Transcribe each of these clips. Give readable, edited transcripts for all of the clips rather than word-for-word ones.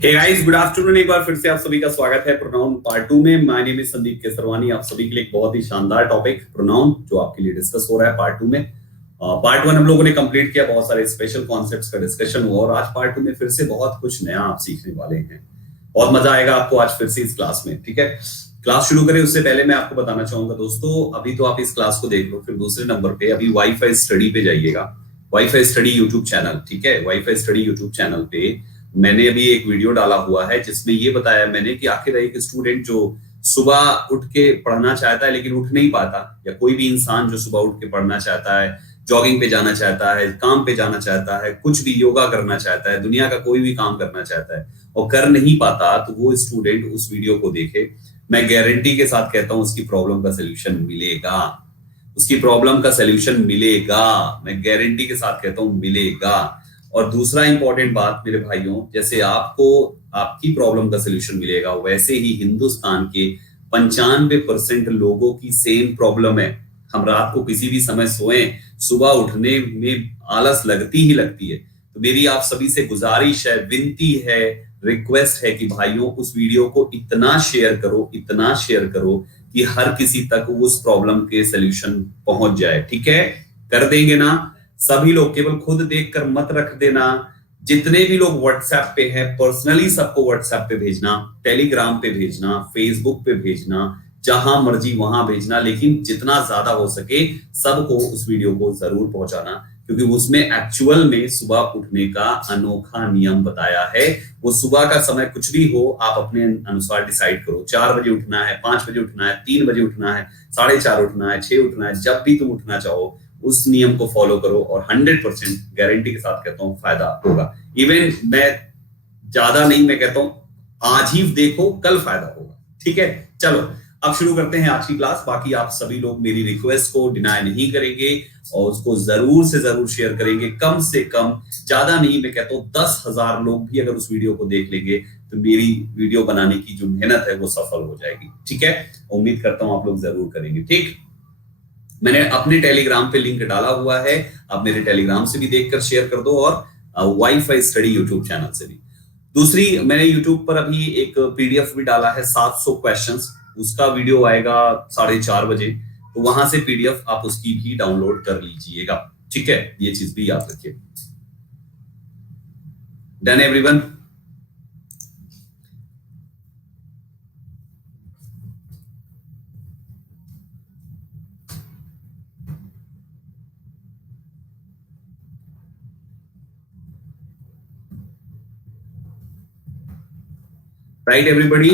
Hey guys, good afternoon. एक बार फिर से आप सभी का स्वागत है प्रोनाउन पार्ट 2 में। My name is Sandeep Kesarwani. आप सभी के लिए एक बहुत ही शानदार टॉपिक प्रोनाउन जो आपके लिए डिस्कस हो रहा है पार्ट 2 में। पार्ट 1 हम लोगों ने कंप्लीट किया, बहुत सारे स्पेशल कॉन्सेप्ट्स का डिस्कशन हुआ और आज पार्ट 2 में फिर से बहुत कुछ नया आप सीखने वाले हैं। बहुत मजा आएगा आपको आज फिर से इस क्लास में। ठीक है, क्लास शुरू करें उससे पहले मैं आपको बताना चाहूंगा दोस्तों, अभी तो आप इस क्लास को देख लो, फिर दूसरे नंबर पे अभी वाईफाई स्टडी पे जाइएगा। वाईफाई स्टडी यूट्यूब चैनल, ठीक है, वाईफाई स्टडी यूट्यूब चैनल पे मैंने अभी एक वीडियो डाला हुआ है जिसमें ये बताया मैंने कि आखिर एक स्टूडेंट जो सुबह उठ के पढ़ना चाहता है लेकिन उठ नहीं पाता, या कोई भी इंसान जो सुबह उठ के पढ़ना चाहता है, जॉगिंग पे जाना चाहता है, काम पे जाना चाहता है, कुछ भी योगा करना चाहता है, दुनिया का कोई भी काम करना चाहता है और कर नहीं पाता, तो वो स्टूडेंट उस वीडियो को देखे। मैं गारंटी के साथ कहता हूं उसकी प्रॉब्लम का सोल्यूशन मिलेगा। उसकी प्रॉब्लम का सोल्यूशन मिलेगा, मैं गारंटी के साथ कहता हूं मिलेगा। और दूसरा इंपॉर्टेंट बात मेरे भाइयों, जैसे आपको आपकी प्रॉब्लम का सोल्यूशन मिलेगा, वैसे ही हिंदुस्तान के 95% लोगों की सेम प्रॉब्लम है। हम रात को किसी भी समय सोएं, सुबह उठने में आलस लगती ही लगती है। तो मेरी आप सभी से गुजारिश है, विनती है, रिक्वेस्ट है कि भाइयों उस वीडियो को इतना शेयर करो, इतना शेयर करो कि हर किसी तक उस प्रॉब्लम के सोल्यूशन पहुंच जाए। ठीक है, कर देंगे ना सभी लोग? केवल खुद देखकर मत रख देना। जितने भी लोग व्हाट्सएप पे हैं, पर्सनली सबको व्हाट्सएप पे भेजना, टेलीग्राम पे भेजना, फेसबुक पे भेजना, जहां मर्जी वहां भेजना, लेकिन जितना ज्यादा हो सके सबको उस वीडियो को जरूर पहुंचाना, क्योंकि उसमें एक्चुअल में सुबह उठने का अनोखा नियम बताया है। वो सुबह का समय कुछ भी हो, आप अपने अनुसार डिसाइड करो। 4 बजे उठना है, 5 बजे उठना है, 3 बजे उठना है, 4:30 उठना है, 6 उठना है, जब भी तुम उठना चाहो उस नियम को फॉलो करो और 100% गारंटी के साथ कहता हूं फायदा होगा। इवन मैं ज्यादा नहीं, मैं कहता हूं आज ही देखो, कल फायदा होगा। ठीक है, चलो अब शुरू करते हैं आज की क्लास। बाकी आप सभी लोग मेरी रिक्वेस्ट को डिनाई नहीं करेंगे और उसको जरूर से जरूर शेयर करेंगे। कम से कम, ज्यादा नहीं, मैं कहता हूं 10,000 लोग भी अगर उस वीडियो को देख लेंगे तो मेरी वीडियो बनाने की जो मेहनत है वो सफल हो जाएगी। ठीक है, उम्मीद करता हूं आप लोग जरूर करेंगे। ठीक, मैंने अपने टेलीग्राम पे लिंक डाला हुआ है, आप मेरे टेलीग्राम से भी देखकर शेयर कर दो और वाईफाई स्टडी यूट्यूब चैनल से भी। दूसरी, मैंने यूट्यूब पर अभी एक पीडीएफ भी डाला है 700 क्वेश्चंस, उसका वीडियो आएगा 4:30 बजे, तो वहां से पीडीएफ आप उसकी भी डाउनलोड कर लीजिएगा। ठीक है, ये चीज भी याद रखिए। Done everyone? Right everybody?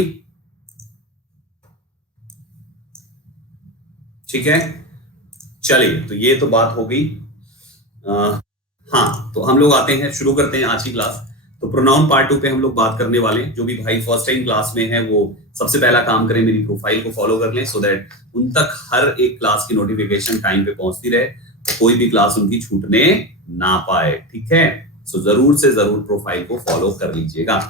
ठीक है, चलिए, तो ये तो बात हो गई। हाँ, तो हम लोग आते हैं, शुरू करते हैं आज की क्लास। तो प्रोनाउन पार्ट 2 पे हम लोग बात करने वाले हैं। जो भी भाई फर्स्ट टाइम क्लास में है वो सबसे पहला काम करें, मेरी प्रोफाइल को फॉलो कर लें, सो दैट उन तक हर एक क्लास की नोटिफिकेशन टाइम पे पहुंचती रहे, तो कोई भी क्लास उनकी छूटने ना पाए। ठीक है, सो जरूर से जरूर प्रोफाइल को फॉलो कर लीजिएगा।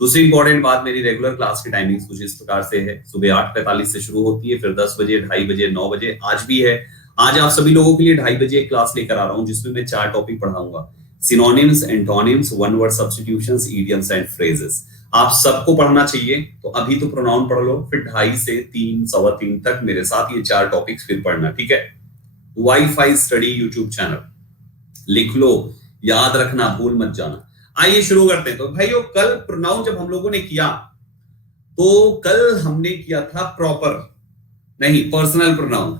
दूसरी इंपॉर्टेंट बात, मेरी रेगुलर क्लास की टाइमिंग कुछ इस प्रकार से है। सुबह 8:45 से शुरू होती है, फिर 10 बजे, 2:30 बजे, 9 बजे। आज भी है, आज आप सभी लोगों के लिए 2:30 बजे एक क्लास लेकर आ रहा हूं जिसमें मैं 4 टॉपिक पढ़ाऊंगा। Synonyms, antonyms, one word substitutions, idioms and phrases. आप सबको पढ़ना चाहिए, तो अभी तो प्रोनाउन पढ़ लो, फिर 2:30 से 3, 3:15 तक मेरे साथ ये 4 टॉपिक्स फिर पढ़ना। ठीक है, वाईफाई स्टडी यूट्यूब चैनल लिख लो, याद रखना, भूल मत जाना। आइए शुरू करते हैं। तो भाइयों, कल प्रोनाउन जब हम लोगों ने किया, तो कल हमने किया था प्रॉपर नहीं, पर्सनल प्रोनाउन।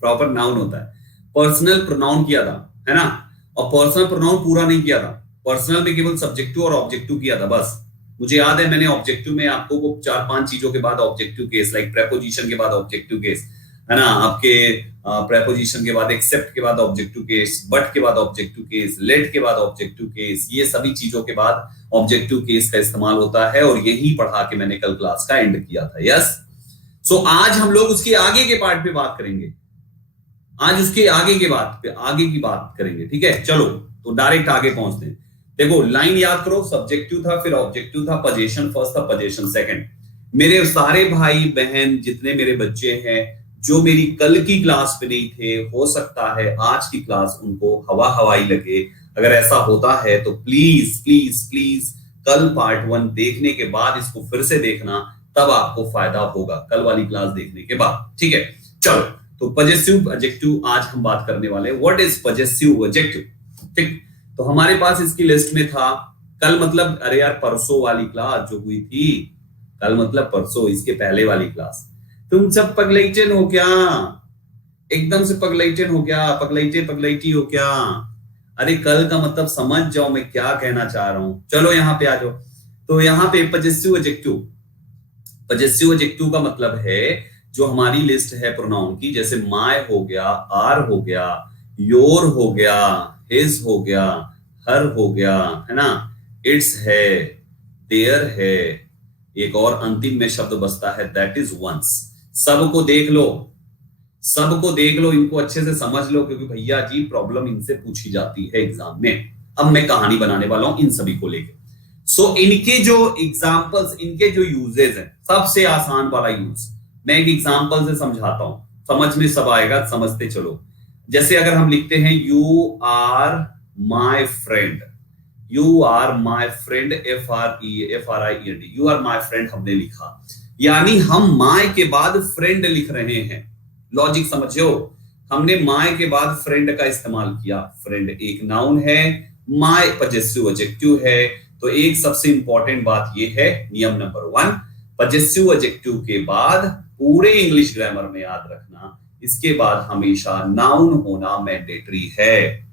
प्रॉपर नाउन होता है, पर्सनल प्रोनाउन किया था, है ना? और पर्सनल प्रोनाउन पूरा नहीं किया था, पर्सनल में केवल सब्जेक्टिव और ऑब्जेक्टिव किया था बस। मुझे याद है मैंने ऑब्जेक्टिव में आपको वो 4-5 चीजों के बाद ऑब्जेक्टिव केस, लाइक प्रेपोजिशन के बाद ऑब्जेक्टिव केस, है ना, आपके प्रेपोजिशन के बाद एक्सेप्ट के बाद ऑब्जेक्टिव केस, बट के बाद ऑब्जेक्टिव केस, लेट के बाद ऑब्जेक्टिव केस, ये सभी चीजों के बाद ऑब्जेक्टिव केस का इस्तेमाल होता है, और यही पढ़ा के मैंने कल क्लास का एंड किया था। यस, सो आज हम लोग उसके आगे के पार्ट पे बात करेंगे। आज उसके आगे की बात करेंगे। ठीक है, चलो तो डायरेक्ट आगे पहुंचते हैं। देखो, लाइन याद करो, सब्जेक्टिव था, फिर ऑब्जेक्टिव था, पोजीशन फर्स्ट था, पोजीशन सेकंड। मेरे सारे भाई बहन, जितने मेरे बच्चे हैं जो मेरी कल की क्लास पे नहीं थे, हो सकता है आज की क्लास उनको हवा हवाई लगे। अगर ऐसा होता है तो प्लीज प्लीज प्लीज कल पार्ट 1 देखने के बाद इसको फिर से देखना, तब आपको फायदा होगा कल वाली क्लास देखने के बाद। ठीक है, चलो तो पजेसिव एडजेक्टिव आज हम बात करने वाले हैं। What is possessive adjective? ठीक, तो हमारे पास इसकी लिस्ट में था कल, मतलब अरे यार परसों वाली क्लास जो हुई थी, कल मतलब परसों, इसके पहले वाली क्लास। तुम सब पगलेटन हो क्या? एकदम से पगलेटन हो क्या? पगलेटी हो क्या? अरे कल का मतलब समझ जाओ मैं क्या कहना चाह रहा हूं। चलो यहां पे आ जाओ। तो यहां पे पजेसिव एडजेक्टिव का मतलब है जो हमारी लिस्ट है प्रोनाउन की, जैसे माय हो गया, आर हो गया, योर हो गया, हिज हो गया, हर हो गया, है ना, इट्स है, देयर है, एक और अंतिम में शब्द बचता है दैट इज वंस। सबको देख लो, इनको अच्छे से समझ लो, क्योंकि भैया जी प्रॉब्लम इनसे पूछी जाती है एग्जाम में। अब मैं कहानी बनाने वाला हूं इन सभी को लेकर। सो इनके जो एग्जाम्पल्स, इनके जो यूजेस हैं, सबसे आसान वाला यूज मैं एक एग्जाम्पल से समझाता हूं, समझ में सब आएगा, समझते चलो। जैसे अगर हम लिखते हैं you are my friend, you are my friend, FRIEND, you are my friend हमने लिखा, यानी हम माय के बाद फ्रेंड लिख रहे हैं। लॉजिक समझो, हमने माय के बाद फ्रेंड का इस्तेमाल किया। फ्रेंड एक नाउन है, माय पजेसिव एडजेक्टिव है। तो एक सबसे इंपॉर्टेंट बात यह है, नियम नंबर 1, पजेसिव एडजेक्टिव के बाद पूरे इंग्लिश ग्रामर में याद रखना, इसके बाद हमेशा नाउन होना मैंडेटरी है।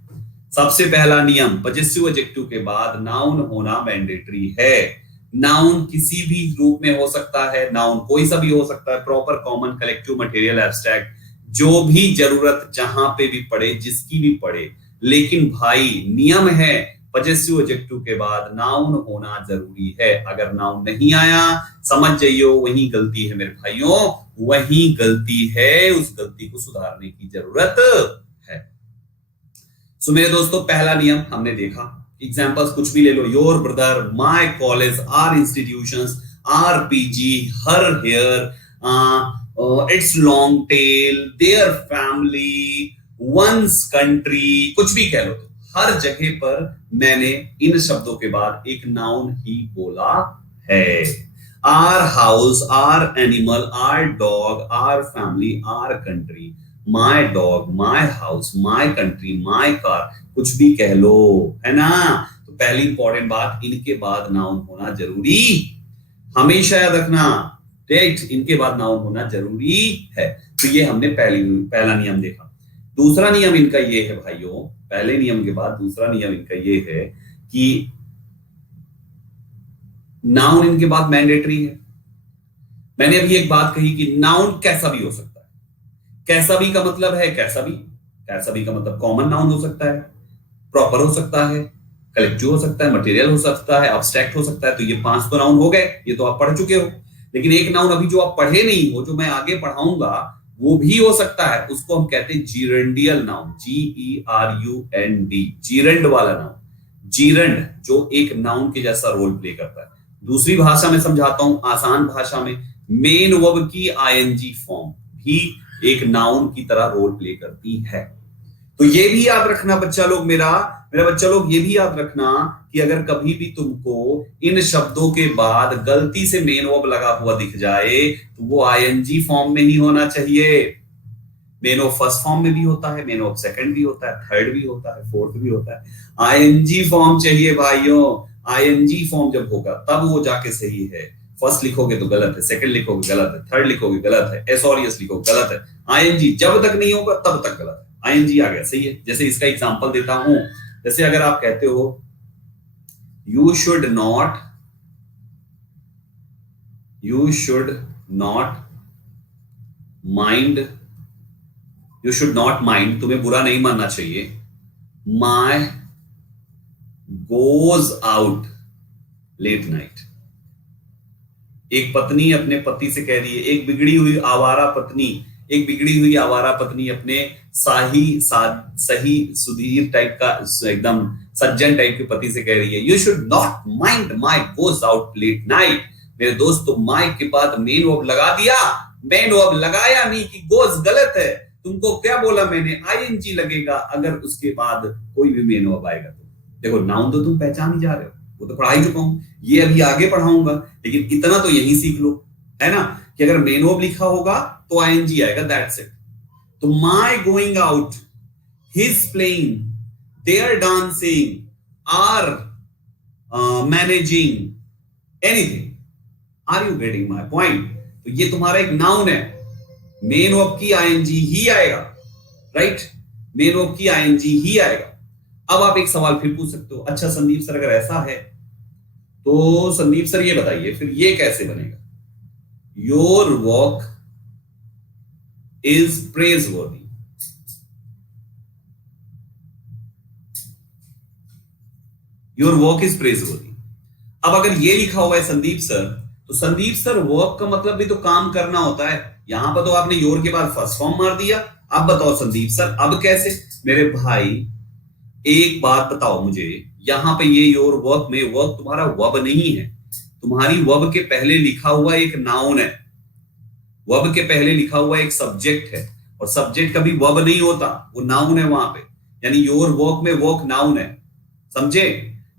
सबसे पहला नियम, पजेसिव एडजेक्टिव के बाद नाउन होना मैंडेटरी है। नाउन किसी भी रूप में हो सकता है, नाउन कोई सा भी हो सकता है, proper, common, collective, material, abstract, जो भी जरूरत जहां पे भी पड़े, जिसकी भी पड़े। लेकिन भाई नियम है, पजेसिव एडजेक्टिव के बाद नाउन होना जरूरी है। अगर नाउन नहीं आया, समझ जाइयो वही गलती है मेरे भाइयों, वही गलती है, उस गलती को सुधारने की जरूरत है। सो मेरे दोस्तों, पहला नियम हमने देखा, एग्जांपल्स कुछ भी ले लो, your brother, my college, or institutions, or PG, her hair, its long tail, their family, one's country, कुछ भी कह लो। हर जगह पर मैंने इन शब्दों के बाद एक नाउन ही बोला है। Our house, our animal, our dog, our family, our country, my dog, my house, my country, my car, कुछ भी कह लो, है ना। तो पहली इंपॉर्टेंट बात, इनके बाद नाउन होना जरूरी, हमेशा याद रखना, राइट, इनके बाद नाउन होना जरूरी है। तो ये हमने पहला नियम देखा। दूसरा नियम इनका ये है भाइयों, पहले नियम के बाद दूसरा नियम इनका ये है कि नाउन इनके बाद मैंडेटरी है। मैंने अभी एक बात कही कि नाउन कैसा भी हो सकता है। कैसा भी का मतलब है कैसा भी का मतलब कॉमन नाउन हो सकता है, प्रॉपर हो सकता है, कलेक्टिव हो सकता है, मटेरियल हो सकता है, एब्स्ट्रैक्ट हो सकता है। तो ये 5 तो नाउन हो गए, ये तो आप पढ़ चुके हो। लेकिन एक नाउन अभी जो आप पढ़े नहीं हो, जो मैं आगे पढ़ाऊंगा, वो भी हो सकता है, उसको हम कहते हैं जीरेंडियल नाउन, GERUND, जीरेंड वाला नाउन। जीरेंड जो एक नाउन के जैसा रोल प्ले करता है। दूसरी भाषा में समझाता हूं, आसान भाषा में, मेन वर्ब की ING फॉर्म भी एक नाउन की तरह रोल प्ले करती है। तो ये भी याद रखना बच्चा लोग, मेरा बच्चा लोग, ये भी याद रखना कि अगर कभी भी तुमको इन शब्दों के बाद गलती से मेन वर्ब लगा हुआ दिख जाए, तो वो ING फॉर्म में ही होना चाहिए। मेन वर्ब फर्स्ट फॉर्म में भी होता है, मेन वर्ब सेकंड भी होता है, थर्ड भी होता है, फोर्थ भी होता है। ING फॉर्म चाहिए भाइयों। ING फॉर्म जब होगा तब वो जाके सही है। फर्स्ट लिखोगे तो गलत है, सेकंड लिखोगे गलत है, थर्ड लिखोगे गलत है, S और S लिखोगे गलत है। ING जब तक नहीं होगा तब तक गलत है। ING आ गया, सही है। जैसे इसका एग्जांपल देता हूं, जैसे अगर आप कहते हो यू शुड नॉट माइंड, तुम्हें बुरा नहीं मानना चाहिए, my goes out late night. एक पत्नी अपने पति से कह रही है, एक बिगड़ी हुई आवारा पत्नी अपने सही सुधीर टाइप का, एकदम सज्जन टाइप के पति से कह रही है, you should not mind my goes out late night. मेरे दोस्त, तो माय के बाद मेन वर्ब लगा दिया, मेन वर्ब लगाया नहीं कि गोज गलत है। तुमको क्या बोला मैंने, ING लगेगा अगर उसके बाद कोई भी मेन वर्ब आएगा तो। देखो नाउन तो तुम पहचान ही जा रहे हो, वो तो पढ़ा ही चुका हूं, ये अभी आगे पढ़ाऊंगा, लेकिन इतना तो यही सीख लो, है ना, कि अगर मेन वर्ब लिखा होगा तो आईएनजी आएगा, दैट्स इट। तो my going out, his playing, they are dancing, or managing anything. Are you getting my point? तो ये तुम्हारा एक नाउन है, मेन वर्ब की आईएनजी ही आएगा, राइट, मेन वर्ब की आईएनजी ही आएगा। अब आप एक सवाल फिर पूछ सकते हो, अच्छा संदीप सर अगर ऐसा है तो संदीप सर ये बताइए फिर ये कैसे बनेगा? Your work is प्रेजवर्दी। Your work is प्रेजवर्दी। अब अगर ये लिखा हुआ है संदीप सर, तो संदीप सर वर्क का मतलब भी तो काम करना होता है। यहां पर तो आपने योर के बाद फर्स्ट फॉर्म मार दिया। अब बताओ संदीप सर अब कैसे? मेरे भाई एक बात बताओ मुझे, यहां पे ये योर वर्क में वर्क तुम्हारा वर्ब नहीं है, तुम्हारी वर्ब के पहले लिखा हुआ एक नाउन है, वर्ब के पहले लिखा हुआ एक सब्जेक्ट है, और सब्जेक्ट कभी वर्ब नहीं होता, वो नाउन है वहां पे। यानी योर वर्क में वर्क नाउन है, समझे?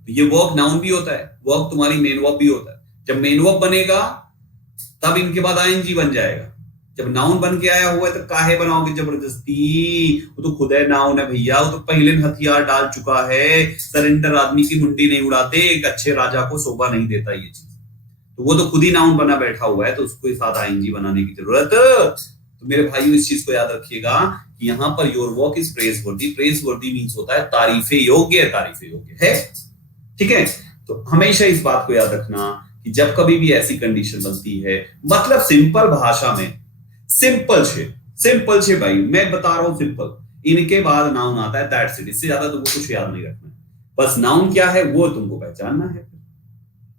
तो ये वर्क नाउन भी होता है, वर्क तुम्हारी मेन वर्ब भी होता है। जब मेन वर्ब बनेगा तब इनके बाद आईएनजी बन जाएगा। जब नाउन बन के आया हुआ है तो काहे बनाओगे जबरदस्ती? वो तो खुद है नाउन है भैया, वो तो पहले हथियार डाल चुका है। सरेंडर आदमी की मुंडी नहीं उड़ाते, एक अच्छे राजा को शोभा नहीं देता ये चीज। तो वो तो खुद ही नाउन बना बैठा हुआ है, तो उसको साथ आईएनजी बनाने की जरूरत। तो मेरे भाइयों इस चीज को याद रखिएगा कि यहां per your work is प्रेजवर्दी। प्रेजवर्दी means होता है तारीफे योग्य, तारीफे योग्य है, ठीक है। तो हमेशा इस बात को याद रखना कि जब कभी भी ऐसी कंडीशन बनती है, मतलब सिंपल भाषा में, सिंपल छे भाई, मैं बता रहा हूं सिंपल, इनके बाद नाउन आता है, दैट्स इट। इससे ज्यादा तुमको कुछ याद नहीं रखना है, बस नाउन क्या है वो तुमको पहचानना है,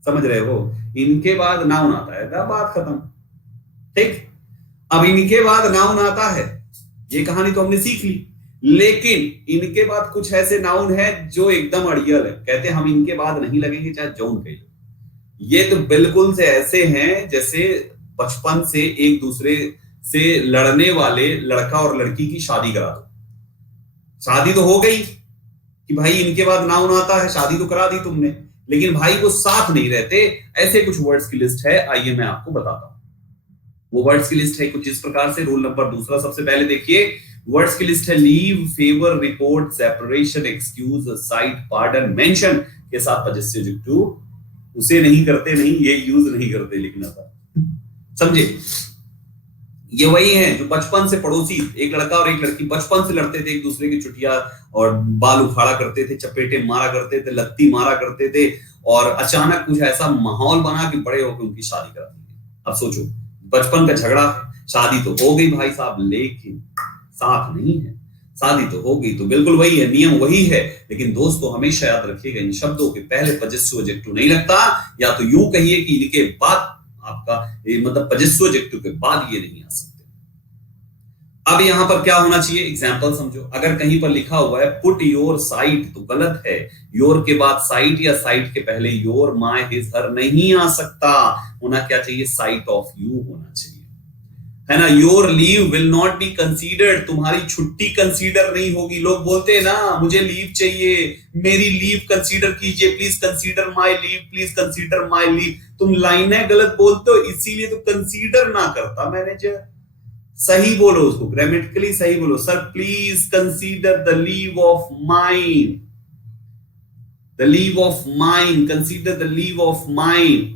समझ रहे हो? इनके बाद नाउन आता है, बात खत्म, ठीक। अब इनके बाद नाउन आता है, ये कहानी तो हमने सीख ली, लेकिन इनके बाद कुछ ऐसे नाउन है जो एकदम अड़ियल है, कहते हैं हम इनके बाद नहीं लगेंगे चाहे जौन कह लो। ये तो बिल्कुल से ऐसे हैं जैसे बचपन से एक दूसरे से लड़ने वाले लड़का और लड़की की शादी करा दो। शादी तो हो गई कि भाई इनके बाद नाउन आता है, शादी तो करा दी तुमने, लेकिन भाई वो साथ नहीं रहते। ऐसे कुछ वर्ड्स की लिस्ट है, आइए मैं आपको बताता हूं। वो वर्ड्स की लिस्ट है कुछ इस प्रकार से। रूल नंबर दूसरा, सबसे पहले देखिए वर्ड्स की लिस्ट है, leave, favour, report, separation, excuse, site, pardon, mention के साथ पजेसिव एडजेक्टिव। उसे नहीं करते नहीं, ये यूज नहीं करते लिखना था, समझे? ये वही है जो बचपन से पड़ोसी, एक लड़का और एक लड़की बचपन से लड़ते थे, एक दूसरे की चुटिया और बाल उखाड़ा करते थे, चपेटे मारा करते थे, लत्ती मारा करते थे, और अचानक कुछ ऐसा माहौल बना कि बड़े होकर उनकी शादी करा दी। अब सोचो, बचपन का झगड़ा, शादी तो हो गई भाई साहब, लेकिन साथ नहीं है। शादी तो हो गई तो बिल्कुल वही है, नियम वही है, लेकिन दोस्तों हमेशा याद रखिएगा इन शब्दों के पहले पजेसिव एडजेक्टिव नहीं लगता, या तो यूं कहिए कि इनके बाद आपका मतलब पजेसिव एडजेक्टिव के बाद ये नहीं आ सकते। अब यहां पर क्या होना चाहिए, एग्जांपल समझो। अगर कहीं पर लिखा हुआ है पुट योर साइट, तो गलत है। योर के बाद साइट या साइट के पहले योर, माय, हिज, हर नहीं आ सकता। होना क्या चाहिए, साइट ऑफ यू होना चाहिए, है ना। Your leave will not be considered, तुम्हारी छुट्टी कंसीडर नहीं होगी। लोग बोलते हैं ना मुझे लीव चाहिए, मेरी लीव कंसीडर कीजिए, please consider my leave, please consider my leave. तुम लाइनें गलत बोलते हो, इसीलिए तो कंसीडर ना करता मैनेजर। सही बोलो उसको, ग्रामेटिकली सही बोलो, sir please consider the leave of mine, the leave of mine, consider the leave of mine.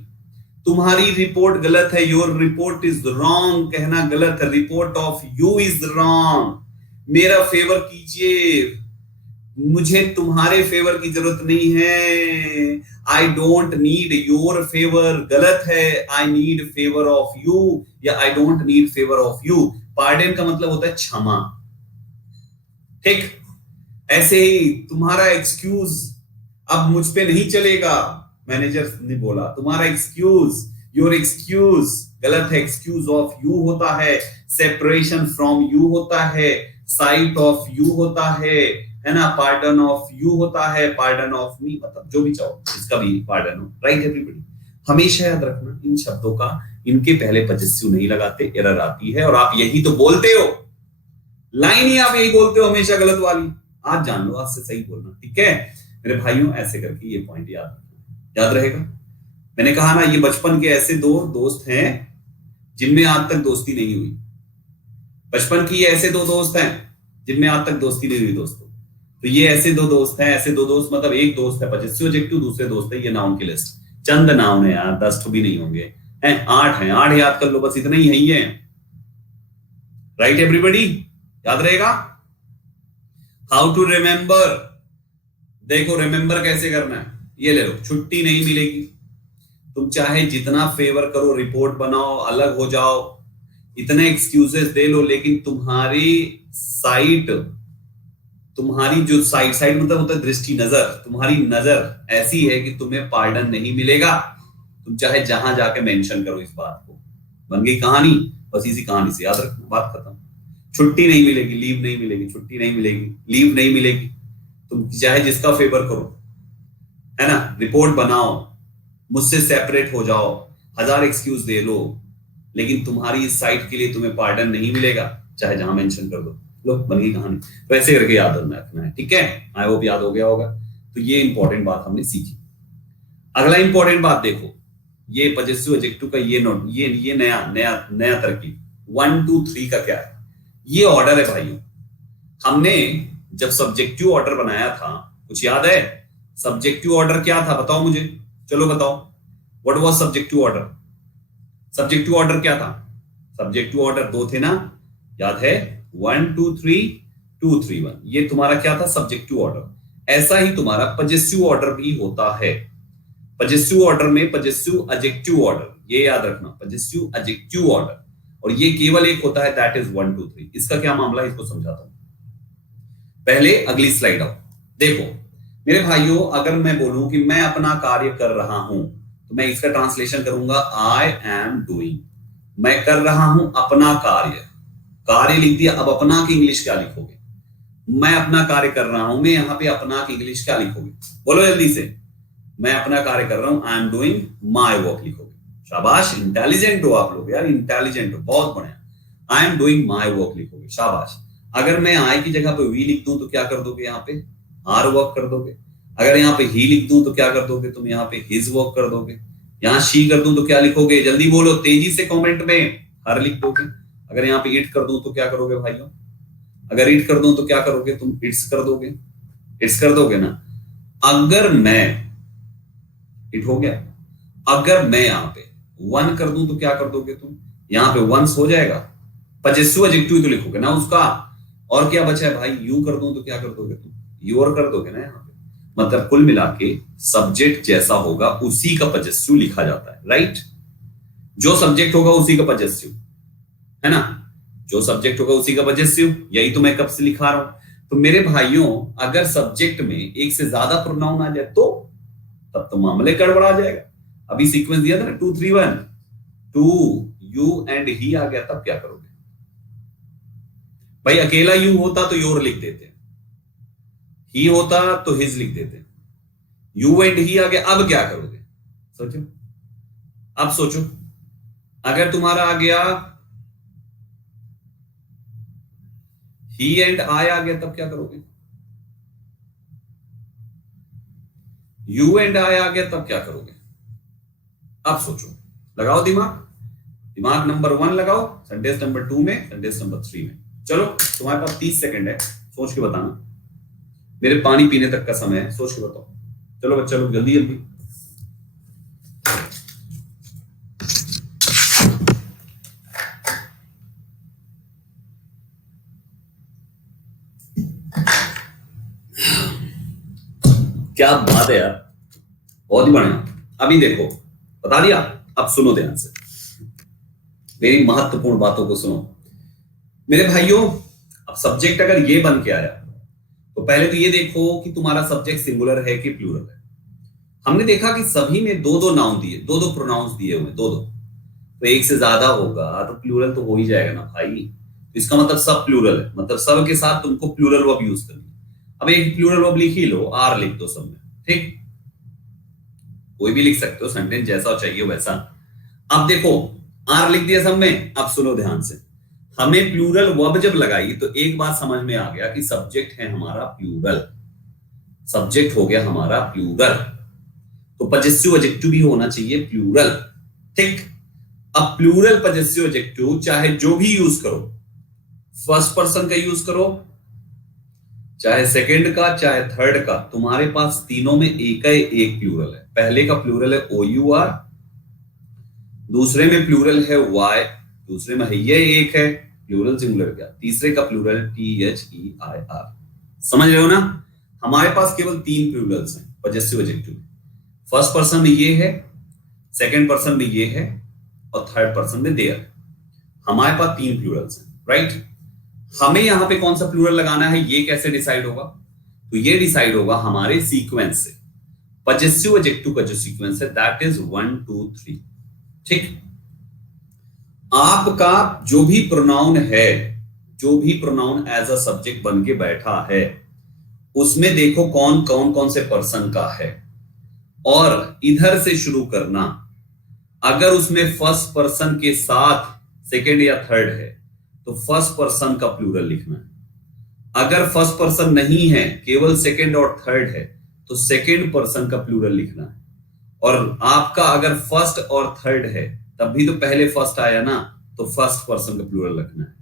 तुम्हारी रिपोर्ट गलत है, योर रिपोर्ट इज रॉन्ग कहना गलत है, report of you is wrong. मेरा फेवर कीजिए, मुझे तुम्हारे फेवर की जरूरत नहीं है। I don't need your favour गलत है, I need favour of you, या I don't need favour of you. Pardon का मतलब होता है क्षमा, ठीक। ऐसे ही तुम्हारा एक्सक्यूज अब मुझ पे नहीं चलेगा, मैनेजर ने बोला तुम्हारा एक्सक्यूज, योर एक्सक्यूज गलत है, एक्सक्यूज ऑफ यू होता है, सेपरेशन फ्रॉम यू होता है, साइट ऑफ यू होता है ना, पार्डन ऑफ यू होता है, पार्डन ऑफ मी, मतलब जो भी चाहो इसका भी पार्डन हो, राइट एवरीबॉडी। हमेशा याद रखना इन शब्दों का इनके पहले पजेसिव नहीं लगाते, एरर आती है, और आप यही तो बोलते हो, लाइन ही आप यही बोलते हो हमेशा गलत वाली। आज जान लो, आज से सही बोलना, ठीक है मेरे भाइयों। ऐसे करके ये पॉइंट याद रखना। याद रहेगा। मैंने कहा ना, ये बचपन के ऐसे दो दोस्त हैं जिनमें आज तक दोस्ती नहीं हुई। बचपन की ये ऐसे दो दोस्त हैं जिनमें आज तक दोस्ती नहीं हुई दोस्तों। तो ये ऐसे दो दोस्त हैं, ऐसे दो दोस्त मतलब एक दोस्त है पॉजिटिव एडजेक्टिव, दूसरे दोस्त है ये नाउन की लिस्ट। चंद नाउन है यार, 10 तो भी नहीं होंगे, हैं 8 हैं, 8 याद कर लो बस, इतना ही है। राइट एवरीबॉडी, याद रहेगा। हाउ टू रिमेंबर, देखो रिमेंबर कैसे करना है, ये ले लो। छुट्टी नहीं मिलेगी, तुम चाहे जितना फेवर करो, रिपोर्ट बनाओ, अलग हो जाओ, इतने एक्सक्यूजेस दे लो, लेकिन तुम्हारी साइट, तुम्हारी जो साइट मतलब होता है दृष्टि, नजर, तुम्हारी नजर ऐसी है कि तुम्हें पार्डन नहीं मिलेगा। तुम चाहे जहां जाके मेंशन करो इस बात को। बन गई कहानी, बस इसी कहानी से याद रखना, बात खत्म। छुट्टी नहीं मिलेगी, लीव नहीं मिलेगी, छुट्टी नहीं मिलेगी, लीव नहीं मिलेगी। तुम चाहे जिसका फेवर करो, है ना, रिपोर्ट बनाओ, मुझसे सेपरेट हो जाओ, 1000 एक्सक्यूज दे लो, लेकिन तुम्हारी इस साइट के लिए तुम्हें पार्डन नहीं मिलेगा, चाहे जहां मेंशन कर दो। लो, बन गई कहानी। तो ऐसे करके याद रखना है, ठीक है। आई होप याद हो गया होगा। तो ये इंपॉर्टेंट बात हमने सीखी। अगला इंपॉर्टेंट बात देखो, ये पॉजिटिव एडजेक्टिव का ये नोट, ये नया नया नया तरकीब 1 2 3 का क्या है, ये ऑर्डर है भाइयों। हमने जब सब्जेक्टिव ऑर्डर बनाया था, कुछ याद है? सब्जेक्टिव ऑर्डर क्या था, बताओ मुझे, चलो बताओ। What was subjective order? Subjective order क्या था? सब्जेक्टिव ऑर्डर 2 थे ना, याद है? 1 2 3 2 3 1, ये तुम्हारा क्या था? Subjective order. ऐसा ही तुम्हारा पॉजिटिव ऑर्डर भी होता है। पॉजिटिव ऑर्डर में पॉजिटिव एडजेक्टिव ऑर्डर, ये याद रखना, पॉजिटिव एडजेक्टिव ऑर्डर, और ये केवल एक होता है, दैट इज 1 2 3। इसका क्या मामला है, इसको समझाता हूं। पहले अगली स्लाइड आओ, देखो मेरे भाइयों, अगर मैं बोलूं कि मैं अपना कार्य कर रहा हूं, तो मैं इसका ट्रांसलेशन करूंगा आई एम डूइंग। मैं कर रहा हूं अपना कार्य, कार्य लिख दिया। अब अपना की इंग्लिश क्या लिखोगे? मैं अपना कार्य कर रहा हूं, मैं यहां पे अपना की इंग्लिश क्या लिखोगे? बोलो जल्दी से। मैं अपना कार्य कर रहा हूं, I am doing my work लिखोगे। शाबाश, इंटेलिजेंट हो आप लोग यार, इंटेलिजेंट हो, बहुत बढ़िया। I am doing my work लिखोगे, शाबाश। अगर मैं आई की जगह पे वी लिख दूं तो क्या कर दोगे? यहाँ पे आर वर्क कर दोगे। अगर यहाँ पे ही लिख दूं तो क्या कर दोगे तुम? यहाँ पे हिज वर्क कर दोगे। यहाँ शी कर दूं तो क्या लिखोगे? जल्दी बोलो, तेजी से कमेंट में हर लिख दोगे। अगर यहाँ पे इट कर दूं तो क्या करोगे भाइयों? अगर इट कर दूं तो क्या करोगे तुम? इट्स कर दोगे, इट्स कर दोगे ना। अगर मैं, इट हो गया। अगर मैं यहाँ पे वन कर दूं तो क्या कर दोगे तुम? यहाँ पे वंस हो जाएगा। पॉजिटिव एडजेक्टिव तो लिखोगे ना उसका। और क्या बचा है भाई? यू कर दूं तो क्या कर दोगे तुम? योर कर दोगे ना यहाँ पे। मतलब कुल मिला के सब्जेक्ट जैसा होगा उसी का पॉजिटिव लिखा जाता है, राइट? जो सब्जेक्ट होगा उसी का पॉजिटिव, है ना? जो सब्जेक्ट होगा उसी का पॉजिटिव, यही तो मैं कब से लिखा रहा हूं। तो मेरे भाइयों, अगर सब्जेक्ट में एक से ज्यादा प्रोनाउन आ जाए तो तब तो मामले गड़बड़ा जाएगा। अभी सीक्वेंस दिया था ना 2 3 1, 2 यू एंड ही आ गया, तब क्या करोगे भाई? अकेला यू होता तो योर लिख देते, ही होता तो हिज लिख देते, यू एंड ही आ गया, अब क्या करोगे? सोचो, अब सोचो। अगर तुम्हारा आ गया ही एंड आई आ गया, तब क्या करोगे? यू एंड आई आ गया, तब क्या करोगे? अब सोचो, लगाओ दिमाग। दिमाग नंबर 1 लगाओ, सेंटेंस नंबर 2 में, सेंटेंस नंबर 3 में। चलो, तुम्हारे पास 30 सेकंड है, सोच के बताना। मेरे पानी पीने तक का समय है, सोच के बताओ। चलो बच्चा लोग, जल्दी जल्दी। क्या बात है यार, बहुत ही बढ़िया। अभी देखो, बता दिया। अब सुनो ध्यान से, मेरी महत्वपूर्ण बातों को सुनो मेरे भाइयों। अब सब्जेक्ट अगर ये बन के आया, तो पहले तो ये देखो कि तुम्हारा सब्जेक्ट सिंगुलर है कि प्लूरल है। हमने देखा कि सभी में 2-2 नाउन दिए, 2-2 प्रोनाउंस दिए हुए, 2-2। तो एक से ज्यादा होगा तो प्लूरल तो हो ही जाएगा ना भाई। तो इसका मतलब सब प्लूरल है, मतलब सब के साथ तुमको प्लूरल वर्ब यूज करनी है। अब एक प्लूरल वर्ब लिख ही लो, आर लिख दो सब में, ठीक? कोई भी लिख सकते हो, सेंटेंस जैसा चाहिए वैसा। अब देखो, आर लिख दिया सब में। अब सुनो ध्यान से, हमें प्लूरल वर्ब जब लगाई तो एक बात समझ में आ गया कि सब्जेक्ट है हमारा प्लूरल, सब्जेक्ट हो गया हमारा प्लूरल। तो पजेसिव एडजेक्टिव भी होना चाहिए प्लूरल। ठीक, अब प्लूरल पजेसिव एडजेक्टिव चाहे जो भी यूज करो, फर्स्ट पर्सन का यूज करो, चाहे सेकंड का, चाहे थर्ड का, तुम्हारे पास तीनों में एक ही एक प्लूरल है। पहले का प्लूरल है OUR, दूसरे में प्लूरल है Y, दूसरे में ये एक है प्लूरल सिंगुलर का, तीसरे का प्लूरल है THEIR। समझ रहे हो ना? हमारे पास केवल 3 प्लूरल्स हैं पजेसिव एडजेक्टिव। फर्स्ट पर्सन में ये है, सेकंड पर्सन में ये है, और थर्ड पर्सन में देयर। हमारे पास 3 प्लूरल्स हैं, राइट? हमें यहां पे कौन सा प्लूरल लगाना है, ये कैसे डिसाइड होगा? तो ये डिसाइड होगा हमारे सीक्वेंस से। पजेसिव एडजेक्टिव का जो सीक्वेंस है दैट इज 1 2 3। ठीक, आपका जो भी प्रोनाउन है, जो भी प्रोनाउन एज अ सब्जेक्ट बन के बैठा है, उसमें देखो कौन कौन कौन से पर्सन का है, और इधर से शुरू करना। अगर उसमें फर्स्ट पर्सन के साथ सेकंड या थर्ड है तो फर्स्ट पर्सन का प्लूरल लिखना है। अगर फर्स्ट पर्सन नहीं है, केवल सेकंड और थर्ड है, तो सेकंड पर्सन का प्लूरल लिखना है। और आपका अगर फर्स्ट और थर्ड है तब भी तो पहले फर्स्ट आया ना, तो फर्स्ट पर्सन का प्लूरल रखना है।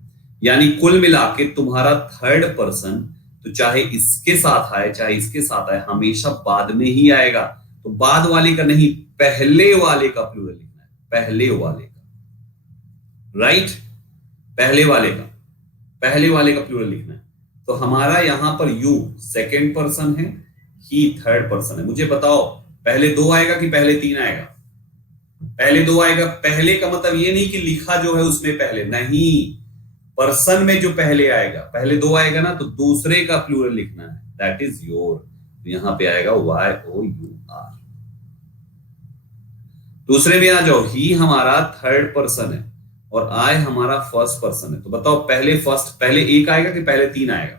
यानी कुल मिला के तुम्हारा थर्ड पर्सन तो चाहे इसके साथ आए चाहे इसके साथ आए, हमेशा बाद में ही आएगा। तो बाद वाले का नहीं, पहले वाले का प्लूरल लिखना है, पहले वाले का, राइट? पहले वाले का प्लूरल लिखना है। तो हमारा यहां पर यू सेकंड पर्सन है, ही थर्ड पर्सन है। मुझे बताओ पहले 2 आएगा कि पहले 3 आएगा? पहले 2 आएगा। पहले का मतलब ये नहीं कि लिखा जो है उसमें पहले, नहीं, पर्सन में जो पहले आएगा, पहले 2 आएगा ना, तो दूसरे का प्लूरल लिखना है, दैट इज योर। तो यहां पे आएगा YOUR। दूसरे में आ जाओ, ही हमारा थर्ड पर्सन है और I हमारा फर्स्ट पर्सन है। तो बताओ पहले 1 आएगा कि पहले 3 आएगा?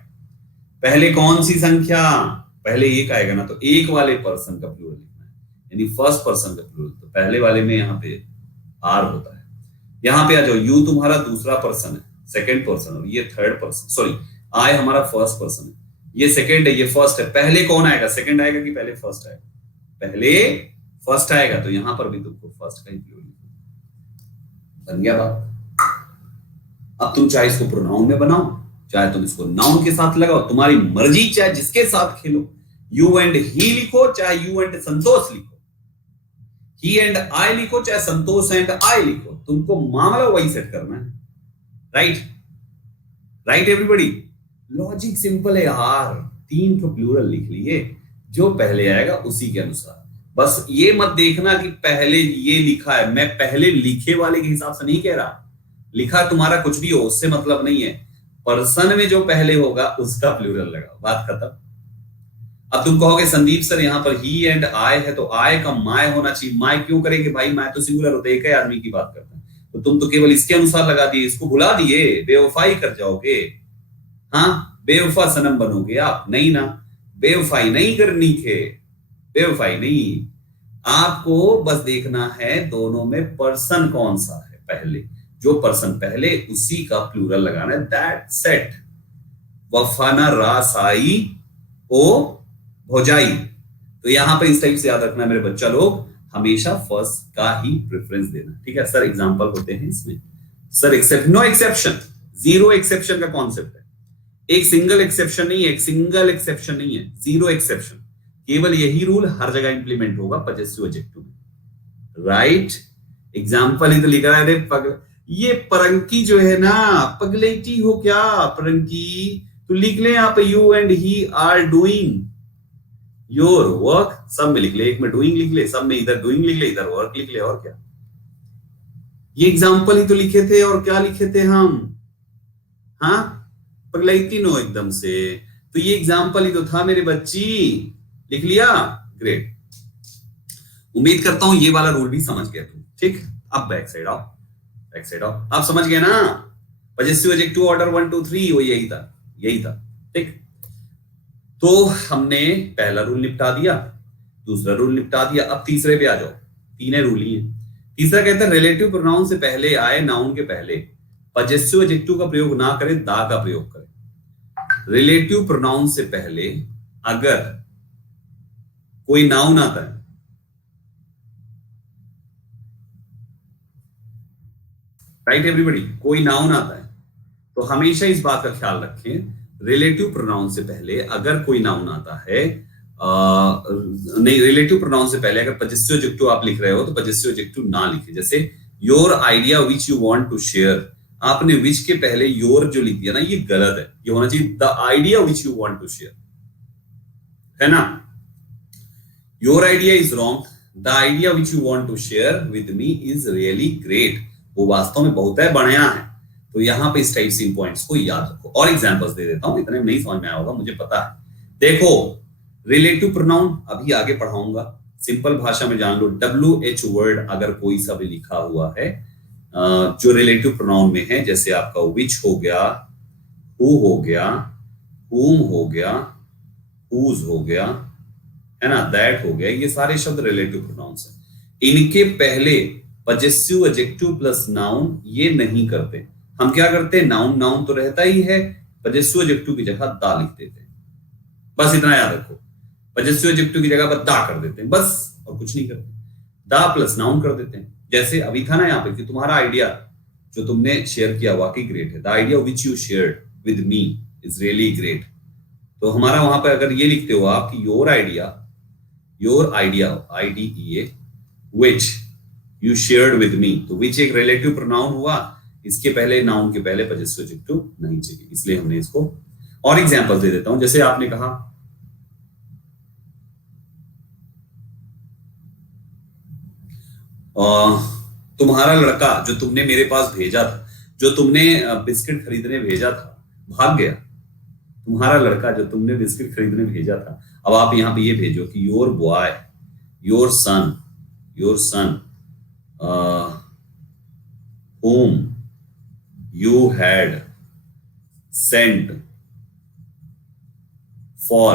पहले कौन सी संख्या? पहले 1 आएगा ना, तो एक वाले पर्सन का प्लूरल लिखना है, यानी फर्स्ट पर्सन का प्लूरल। तो पहले वाले में यहाँ पे R होता है। यहाँ पे आ जाओ, यू तुम्हारा दूसरा पर्सन है, सेकंड पर्सन, और ये थर्ड पर्सन, सॉरी I हमारा फर्स्ट पर्सन है, ये सेकंड है, ये फर्स्ट है। पहले कौन आएगा? सेकंड आएगा कि पहले फर्स्ट आएगा? पहले फर्स्ट आएगा, तो यहां पर भी तुमको फर्स्ट का ही प्लूरल लिखना। बन गया बात? अब तुम चाहे इसको प्रोनाउन में बनाओ, चाहे तुम इसको नाउन के साथ लगाओ, तुम्हारी मर्जी, चाहे जिसके साथ खेलो। यू एंड ही लिखो, चाहे यू एंड संतोष लिखो, ही एंड आई लिखो, चाहे संतोष एंड आई लिखो, तुमको मामला वही सेट करना है, right? Right everybody? Logic simple है यार। 3 तो प्लूरल लिख लिए, जो पहले आएगा उसी के अनुसार। बस ये मत देखना कि पहले ये लिखा है, मैं पहले लिखे वाले के हिसाब से नहीं कह रहा, लिखा तुम्हारा कुछ भी हो उससे मतलब नहीं है, पर्सन में जो पहले होगा उसका प्लूरल लगाओ, बात खत्म। अब तुम कहोगे संदीप सर यहाँ पर ही एंड आई है, तो आई का माय होना चाहिए। माय क्यों करेंगे भाई? माय तो सिंगुलर होता है, एक ही आदमी की बात करता है। तो तुम तो केवल इसके अनुसार लगा दिए, इसको भुला दिए, बेवफाई कर जाओगे। हाँ, बेवफा सनम बनोगे आप, नहीं ना, बेवफाई नहीं करनी थे, बेवफाई नहीं। आपको बस देखना है दोनों में पर्सन कौन सा है पहले, जो पर्सन पहले उसी का प्लूरल लगाना है, दैट सेट। वफाना रासाई ओ भोजाई। तो यहां पर इस टाइप से याद रखना मेरे बच्चा लोग, हमेशा फर्स्ट का ही प्रेफरेंस देना, ठीक है? सर एग्जांपल होते हैं इसमें, सर नो एक्सेप्शन, 0 एक्सेप्शन का कॉन्सेप्ट है। एक सिंगल एक्सेप्शन नहीं है, एक सिंगल एक्सेप्शन नहीं है, 0 एक्सेप्शन। केवल यही रूल हर जगह इंप्लीमेंट होगा पजेसिव एडजेक्टिव में, राइट? एग्जांपल ही तो लिखा है। ये परंकी जो है ना, पगलेटी हो क्या परंकी? तो लिख ले यहाँ पे, you and he are doing your work, सब में लिख ले, एक में डूइंग लिख ले, सब में इधर डूइंग लिख ले, इधर वर्क लिख ले, और क्या? ये एग्जांपल ही तो लिखे थे, और क्या लिखे थे हम? हाँ, पगलेटी नो एकदम से, तो ये एग्जांपल ही तो था मेरे बच्ची, लिख लिया, ग्रेट। उम्मीद करता हूं ये वाला रूल भी समझ गया तुम, ठीक? अब बैक साइड आओ, बैक साइड आओ। आप समझ गए ना? पजेसिव एडजेक्टिव ऑर्डर 1 2 3 वो यही था, ठीक? तो हमने पहला रूल निपटा दिया, दूसरा रूल निपटा दिया, अब तीसरे पे आ जाओ। 3 रूल ही है। तीसरा कहता है रिलेटिव प्रोनाउन से पहले आए नाउन के पहले पजेसिव एडजेक्टिव का प्रयोग ना करें, दा का प्रयोग करें। रिलेटिव प्रोनाउन से पहले अगर कोई नाउन आता है राइट एवरीबडी, कोई नाउन आता है तो हमेशा इस बात का ख्याल रखें, रिलेटिव प्रोनाउन से पहले अगर कोई नाउन आता है, नहीं, रिलेटिव प्रोनाउन से पहले अगर पजेसिव एडजेक्टिव आप लिख रहे हो तो पजेसिव एडजेक्टिव ना लिखे। जैसे your idea which you want to share, आपने विच के पहले योर जो लिख दिया ना, ये गलत है। ये होना चाहिए the idea which you want to share, है ना। Your idea is wrong, the idea which you want to share with me is really great, वो वास्तव में बहुत है, बढ़िया है। तो यहां पे इस टाइप से इन पॉइंट्स को याद रखो। और एग्जांपल्स दे देता हूं, इतने में नहीं समझ में आया होगा मुझे पता है। देखो रिलेटिव प्रोनाउन अभी आगे पढ़ाऊंगा, सिंपल भाषा में जान लो। WH वर्ड अगर कोई सा भी लिखा हुआ है जो रिलेटिव प्रोनाउन में है, जैसे आपका विच हो गया, हु हो गया, whom हो गया, whose हो गया, है ना, दैट हो गया, ये सारे शब्द रिलेटिव प्रोनाउंस हैं। इनके पहले पजेसिव एडजेक्टिव प्लस नाउन ये नहीं करते। हम क्या करते हैं, नाउन नाउन तो रहता ही है, पजेसिव एडजेक्टिव की जगह दा लिख देते हैं। बस इतना याद रखो, पजेसिव एडजेक्टिव की जगह पर दा कर देते हैं बस, और कुछ नहीं करते। दा प्लस नाउन कर देते हैं। जैसे अभी था ना यहाँ पे कि तुम्हारा आइडिया जो तुमने शेयर किया वाकई ग्रेट है, the idea which you shared with me is really great. तो हमारा वहां पर अगर ये लिखते हो आप कि your idea IDEA which you shared with me, तो विच एक रिलेटिव प्रोनाउन हुआ, इसके पहले नाउन के पहले पजेसिव एडजेक्टिव नहीं चाहिए, इसलिए हमने इसको। और एग्जांपल दे देता हूं, जैसे आपने कहा तुम्हारा लड़का जो तुमने मेरे पास भेजा था, जो तुमने बिस्किट खरीदने भेजा था, भाग गया। तुम्हारा लड़का जो तुमने बिस्किट खरीदने भेजा था, अब आप यहां पे ये भेजो कि your boy, your son whom you had sent for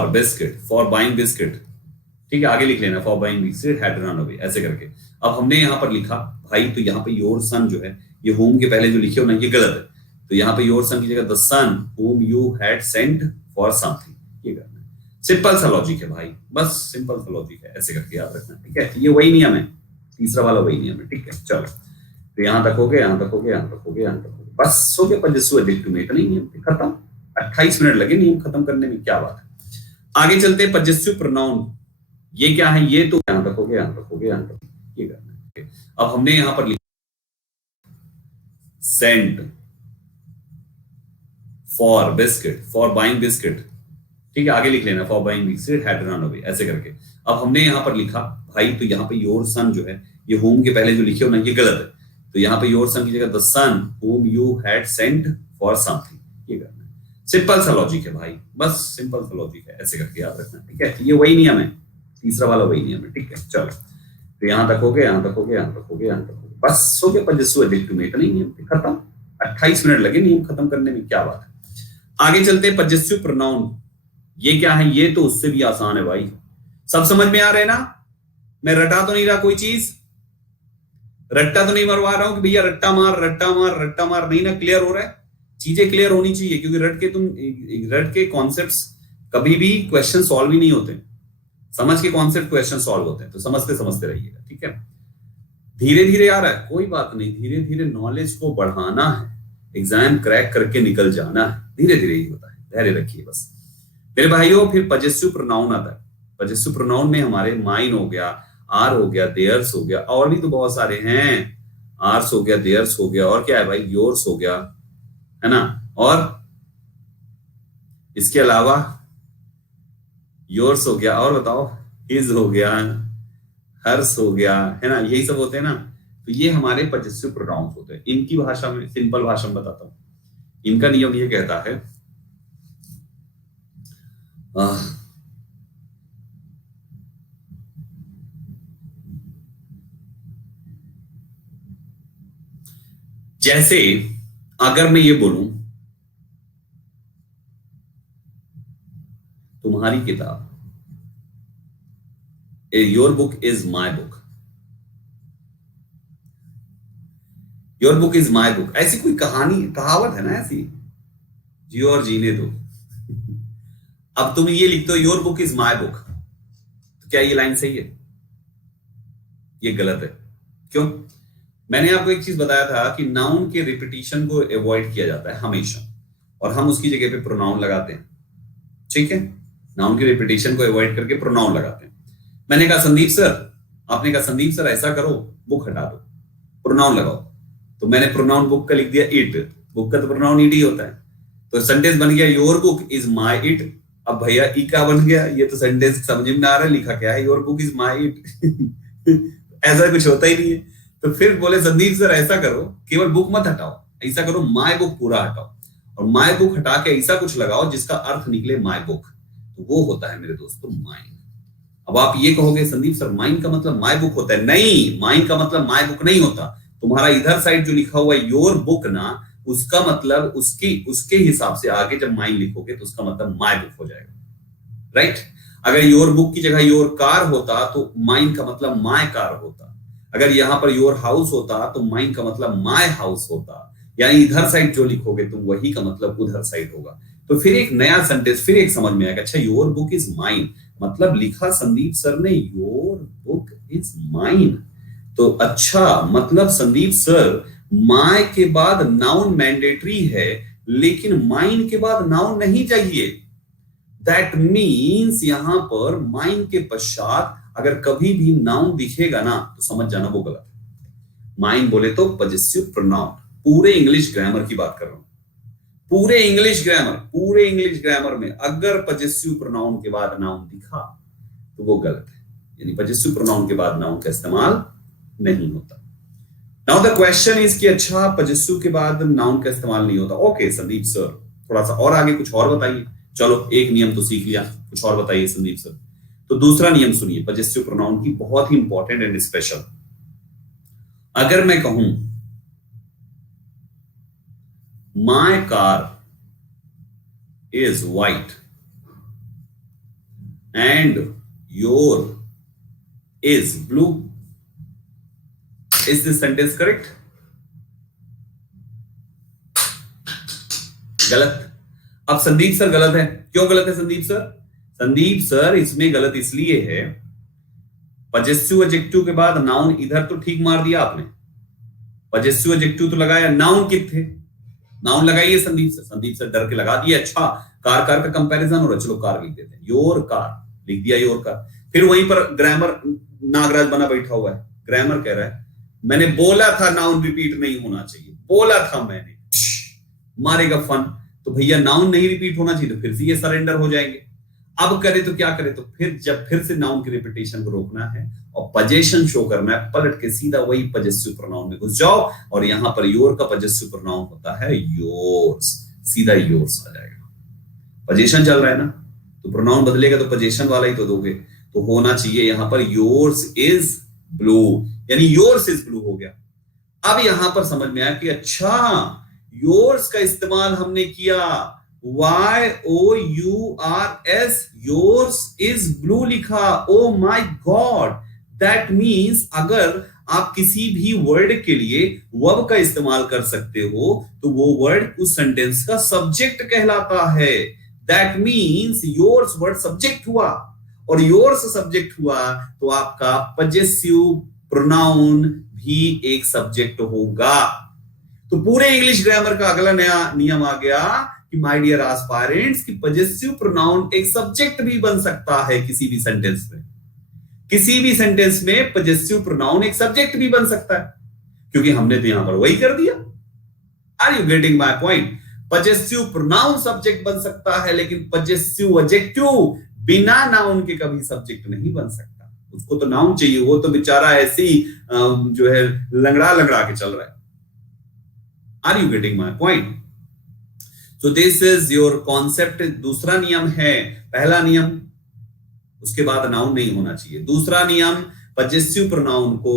buying biscuit, ठीक है, आगे लिख लेना for buying biscuit had run away, ऐसे करके। अब हमने यहां पर लिखा भाई, तो यहां पे योर सन जो है, ये whom के पहले जो लिखे हो ना, ये गलत है। तो यहां पे योर सन की जगह the son whom you had sent for something, ये करना है। सिंपल सा लॉजिक है भाई, बस सिंपल सा लॉजिक है, ऐसे करके याद रखना, ठीक है। ये वही नियम है, तीसरा वाला वही नियम है, ठीक है। चलो, तो यहां तक हो गया, यहां तक हो गया, यहां तक हो गया, यहां तक हो गया, बस हो गया पजेसिव एडजेक्टिव में। इतना ही नियम खत्म, 28 मिनट लगे नियम खत्म करने में, क्या बात है। आगे चलते हैं पजेसिव प्रोनाउन। ये क्या है, ये तो यहां तक हो गया, यहां तक हो गया, यहां तक, ये करना है। अब हमने यहां पर लिखा sent for biscuit, for buying biscuit, ठीक है, आगे लिख लेना for buying biscuit had run away, ऐसे करके। अब हमने यहां पर लिखा भाई, तो यहां पे योर सन जो है, ये होम के पहले जो लिखे हो ना, ये गलत है। तो यहाँ पे योर सन की जगह the son whom you had sent for something, ये करना है। सिंपल सा लॉजिक है भाई, बस सिंपल सा लॉजिक है, ऐसे करके याद रखना, ठीक है। ये वही नियम है, तीसरा वाला वही नियम है, ठीक है। चलो, तो यहां तक हो गया, यहां तक हो गया, यहां तक हो गया, यहां तक हो गया, बस हो गया पजेसिव एडजेक्टिव में। इतना ही नियम खत्म, 28 मिनट लगे नियम खत्म करने में, क्या बात है। आगे चलते हैं पजेसिव प्रोनाउन। ये क्या है, ये तो उससे भी आसान है भाई, सब समझ में आ रहे हैं ना। मैं रटा तो नहीं रहा कोई चीज, रट्टा तो नहीं मरवा रहा हूं कि भैया रट्टा मार रट्टा मार रट्टा मार, नहीं ना, क्लियर हो रहा है। चीजें क्लियर होनी चाहिए, क्योंकि रट के कॉन्सेप्ट्स कभी भी क्वेश्चन सॉल्व ही नहीं होते, समझ के कॉन्सेप्ट क्वेश्चन सॉल्व होते हैं। तो समझते समझते रहिएगा, ठीक है। धीरे धीरे आ रहा है, कोई बात नहीं, धीरे धीरे नॉलेज को बढ़ाना है, एग्जाम क्रैक करके निकल जाना है, धीरे धीरे ही होता है, धैर्य रखिए बस मेरे भाइयों। फिर पजेसिव प्रोनाउन आता है। पजेसिव प्रोनाउन में हमारे माइन हो गया, आर हो गया, देयर्स हो गया, और भी तो बहुत सारे हैं, आर्स हो गया, देयर्स हो गया, और क्या है भाई, योर्स हो गया, है ना, और इसके अलावा योर्स हो गया, और बताओ, हिज हो गया, हर्स हो गया, है ना, यही सब होते हैं ना। तो ये हमारे पजेसिव प्रोनाउंस होते हैं। इनकी भाषा में, सिंपल भाषा में बताता हूं, इनका नियम ये कहता है, जैसे अगर मैं ये बोलूं तुम्हारी किताब, your book is my book, your book is my book, ऐसी कोई कहावत है ना ऐसी, जियो और जीने दो। अब तुम ये लिखते हो your book is my book, तो क्या ये लाइन सही है? ये गलत है। क्यों? मैंने आपको एक चीज बताया था कि नाउन के रिपीटिशन को अवॉइड किया जाता है हमेशा, और हम उसकी जगह पे प्रोनाउन लगाते हैं। ठीक है, नाउन की रिपीटिशन को अवॉइड करके प्रोनाउन लगाते हैं। मैंने कहा संदीप सर, आपने कहा संदीप सर ऐसा करो, बुक हटा दो, प्रोनाउन लगाओ। तो मैंने प्रोनाउन बुक का लिख दिया इट, बुक का तो प्रोनाउन इट ही होता है। तो सेंटेंस बन गया your book is my it. अब भैया ई का बन गया, ये तो सेंटेंस समझ में ना आ रहा है, लिखा क्या है, your book is my it. ऐसा कुछ होता ही नहीं है। तो फिर बोले संदीप सर ऐसा करो, केवल बुक मत हटाओ, ऐसा करो माई बुक पूरा हटाओ, और माई बुक हटा के ऐसा कुछ लगाओ जिसका अर्थ निकले माई बुक। तो वो होता है मेरे दोस्तों माइंड। अब आप ये कहोगे संदीप सर माइंड का मतलब माई बुक होता है। नहीं, माइंड का मतलब माई बुक नहीं होता। तुम्हारा इधर साइड जो लिखा हुआ है योर बुक ना, उसका मतलब उसके हिसाब से आगे जब माइंड लिखोगे तो उसका मतलब माई बुक हो जाएगा। राइट? अगर योर बुक की जगह योर कार होता तो माइंड का मतलब माई कार होता। अगर यहां पर योर हाउस होता तो माइंड का मतलब माई हाउस होता। यानी इधर साइड जो लिखोगे तुम वही का मतलब उधर साइड होगा। तो फिर एक नया सेंटेंस, फिर एक समझ में आएगा, अच्छा योर बुक इज माइन, मतलब लिखा संदीप सर ने योर बुक इज माइन। तो अच्छा मतलब संदीप सर माय के बाद नाउन मैंडेटरी है, लेकिन माइन के बाद नाउन नहीं चाहिए। दैट मीन्स यहां पर माइन के पश्चात अगर कभी भी नाउन दिखेगा ना तो समझ जाना वो गलत है। माइन बोले तो पजेसिव प्रोनाउन, पूरे इंग्लिश ग्रामर की बात कर रहा हूं, पूरे इंग्लिश ग्रामर में अगर पजेसिव प्रोनाउन के बाद नाउन दिखा तो वो गलत है। यानी पजेसिव प्रोनाउन के बाद नाउन का इस्तेमाल नहीं होता। नाउ द क्वेश्चन इज कि अच्छा पजेसिव के बाद नाउन का इस्तेमाल नहीं होता। ओके संदीप सर, थोड़ा सा और आगे कुछ और बताइए। चलो एक नियम तो सीख लिया, कुछ और बताइए संदीप सर। तो दूसरा नियम सुनिए पजेसिव प्रोनाउन की, बहुत ही इंपॉर्टेंट एंड स्पेशल। अगर मैं कहूं my car is white and your is blue, is this sentence correct? गलत। अब संदीप सर गलत है, क्यों गलत है संदीप सर? संदीप सर इसमें गलत इसलिए है, पजेसिव एडजेक्टिव के बाद नाउन इधर तो ठीक मार दिया आपने, पजेसिव एडजेक्टिव तो लगाया, नाउन कितने, नाउन लगाइए संदीप सर। संदीप सर डर के लगा दिए, अच्छा कार कार का कंपैरिजन हो रहा है, चलो कार लिख देते हैं, योर कार लिख दिया, योर कार। फिर वहीं पर ग्रामर नागराज बना बैठा हुआ है, ग्रामर कह रहा है मैंने बोला था नाउन रिपीट नहीं होना चाहिए, बोला था मैंने, मारेगा फन। तो भैया नाउन नहीं रिपीट होना चाहिए तो फिर से ये सरेंडर हो जाएंगे। अब करे तो क्या करे, तो फिर जब फिर से नाउन की रिपीटेशन को रोकना है और पजेशन शो करना है, पलट के सीधा वही पजेसिव प्रोनाउन में घुस जाओ, और यहां पर योर का पजेसिव प्रोनाउन होता है योर्स, सीधा योर्स आ जाएगा। पजेशन चल रहा है ना, तो प्रोनाउन बदलेगा तो पजेशन वाला ही तो दोगे। तो होना चाहिए यहां पर योर्स इज ब्लू, यानी योर्स इज ब्लू हो गया। अब यहां पर समझ में आया कि अच्छा योर्स का इस्तेमाल हमने किया, YOURS, योर्स इज ब्लू लिखा। Oh my God, that means अगर आप किसी भी वर्ड के लिए वर्ब का इस्तेमाल कर सकते हो तो वो वर्ड उस सेंटेंस का सब्जेक्ट कहलाता है। That means yours word subject हुआ, और योर्स सब्जेक्ट हुआ तो आपका पजेसिव प्रोनाउन भी एक सब्जेक्ट होगा। तो पूरे इंग्लिश ग्रामर का अगला नया नियम आ गया कि माय डियर एस्पायरेंट्स कि पजेसिव प्रोनाउन एक सब्जेक्ट भी बन सकता है किसी भी सेंटेंस में, किसी भी सेंटेंस में पजेसिव प्रोनाउन एक सब्जेक्ट भी बन सकता है, क्योंकि हमने तो यहां पर वही कर दिया। Are you getting my point? Possessive pronoun subject बन सकता है, लेकिन पजेसिव एडजेक्टिव बिना नाउन के कभी सब्जेक्ट नहीं बन सकता। उसको तो नाउन चाहिए, वो तो बेचारा ऐसी जो है लंगड़ा लंगड़ा के चल रहा है। Are you getting my point? So this is your concept. दूसरा नियम है, पहला नियम उसके बाद नाउन नहीं होना चाहिए। दूसरा नियम, पजेसिव प्रोनाउन को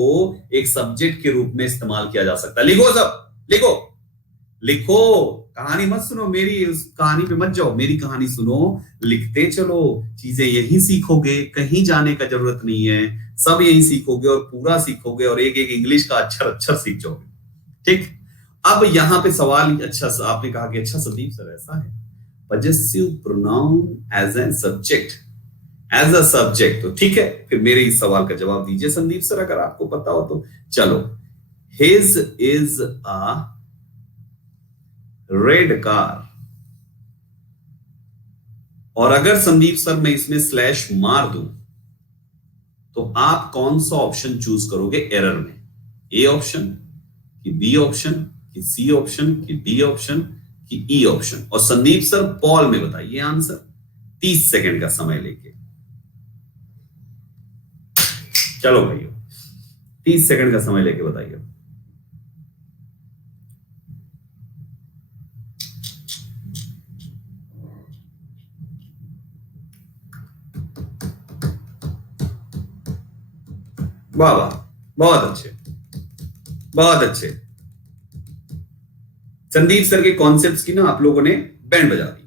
एक सब्जेक्ट के रूप में इस्तेमाल किया जा सकता है। लिखो सब, लिखो लिखो, कहानी मत सुनो मेरी, उस कहानी पे मत जाओ, मेरी कहानी सुनो, लिखते चलो, चीजें यही सीखोगे, कहीं जाने का जरूरत नहीं है, सब यही सीखोगे और पूरा सीखोगे और एक एक इंग्लिश का अक्षर सीख जाओगे। ठीक, अब यहां पे सवाल, अच्छा आपने कहा कि अच्छा संदीप सर ऐसा है, possessive pronoun as a subject, as a subject, तो ठीक है, फिर मेरे इस सवाल का जवाब दीजिए संदीप सर अगर आपको पता हो तो। चलो his is a red car. और अगर संदीप सर मैं इसमें स्लैश मार दूं तो आप कौन सा ऑप्शन चूज करोगे एरर में? ए ऑप्शन कि बी ऑप्शन कि सी ऑप्शन कि डी ऑप्शन कि ई ऑप्शन? और संदीप सर पॉल में बताइए आंसर 30 सेकंड का समय लेके। चलो भाइयों 30 सेकंड का समय लेके बताइए। वाह वाह, बहुत अच्छे, बहुत अच्छे। संदीप सर के कॉन्सेप्ट्स की ना आप लोगों ने बैंड बजा दी।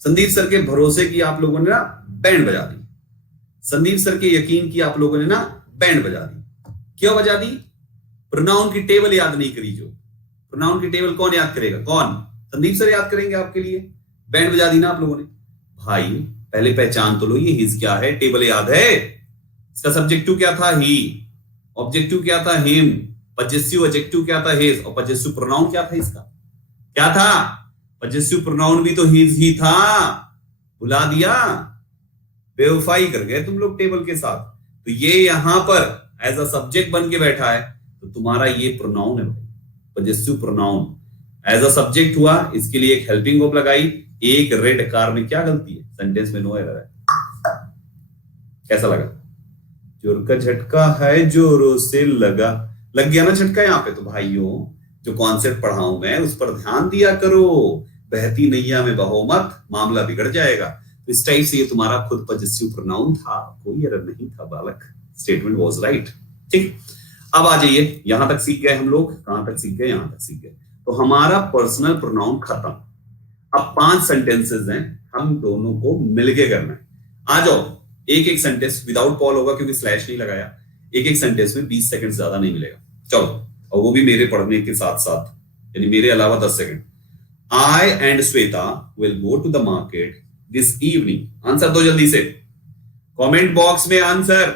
संदीप सर के भरोसे की आप लोगों ने ना बैंड बजा दी। संदीप सर के यकीन की आप लोगों ने ना बैंड बजा दी। क्यों बजा दी? प्रोनाउन की टेबल याद नहीं करी। जो प्रोनाउन की टेबल कौन याद करेगा? कौन? संदीप सर याद करेंगे आपके लिए। बैंड बजा दी ना आप लोगों ने। भाई पहले पहचान तो लो, ये हिज क्या है? टेबल याद है? इसका सब्जेक्टिव क्या था? ही। ऑब्जेक्टिव क्या था? हिम। पजेसिव एडजेक्टिव क्या था? हिज। और पजेसिव प्रोनाउन क्या था इसका? क्या था? पजेसिव प्रोनाउन भी तो हिज ही था। भुला दिया? बेवफाई कर गए तुम लोग टेबल के साथ। तो ये यहां पर एज अ सब्जेक्ट बन के बैठा है, तो तुम्हारा ये प्रोनाउन है भाई, possessive pronoun as a subject हुआ। इसके लिए एक हेल्पिंग वर्ब लगाई। एक रेड कार में क्या गलती है? सेंटेंस में नो एरर है। कैसा लगा? जोर का झटका है, जोरों से लगा। लग गया ना झटका यहाँ पे? तो भाइयों जो कॉन्सेप्ट पढ़ाऊं मैं उस पर ध्यान दिया करो। बहती नैया में बहो मत, मामला बिगड़ जाएगा। तो इस टाइप से ये तुम्हारा खुद पजेसिव प्रोनाउन था, कोई एरर नहीं था बालक। Statement was right. ठीक, अब आ जाइए, यहां तक सीख गए हम लोग। कहां तक सीख गए? यहां तक सीख गए। तो हमारा पर्सनल प्रोनाउन खत्म। अब 5 सेंटेंसेस हैं, हम दोनों को मिलके करना है। आ जाओ, एक एक सेंटेंस विदाउट पॉल होगा क्योंकि स्लैश नहीं लगाया। एक एक सेंटेंस में 20 सेकंड ज्यादा नहीं मिलेगा। चलो, और वो भी मेरे पढ़ने के साथ साथ, यानी मेरे अलावा 10 second. I and Shweta will go to the market this evening. Answer दो जल्दी से, कमेंट बॉक्स में आंसर।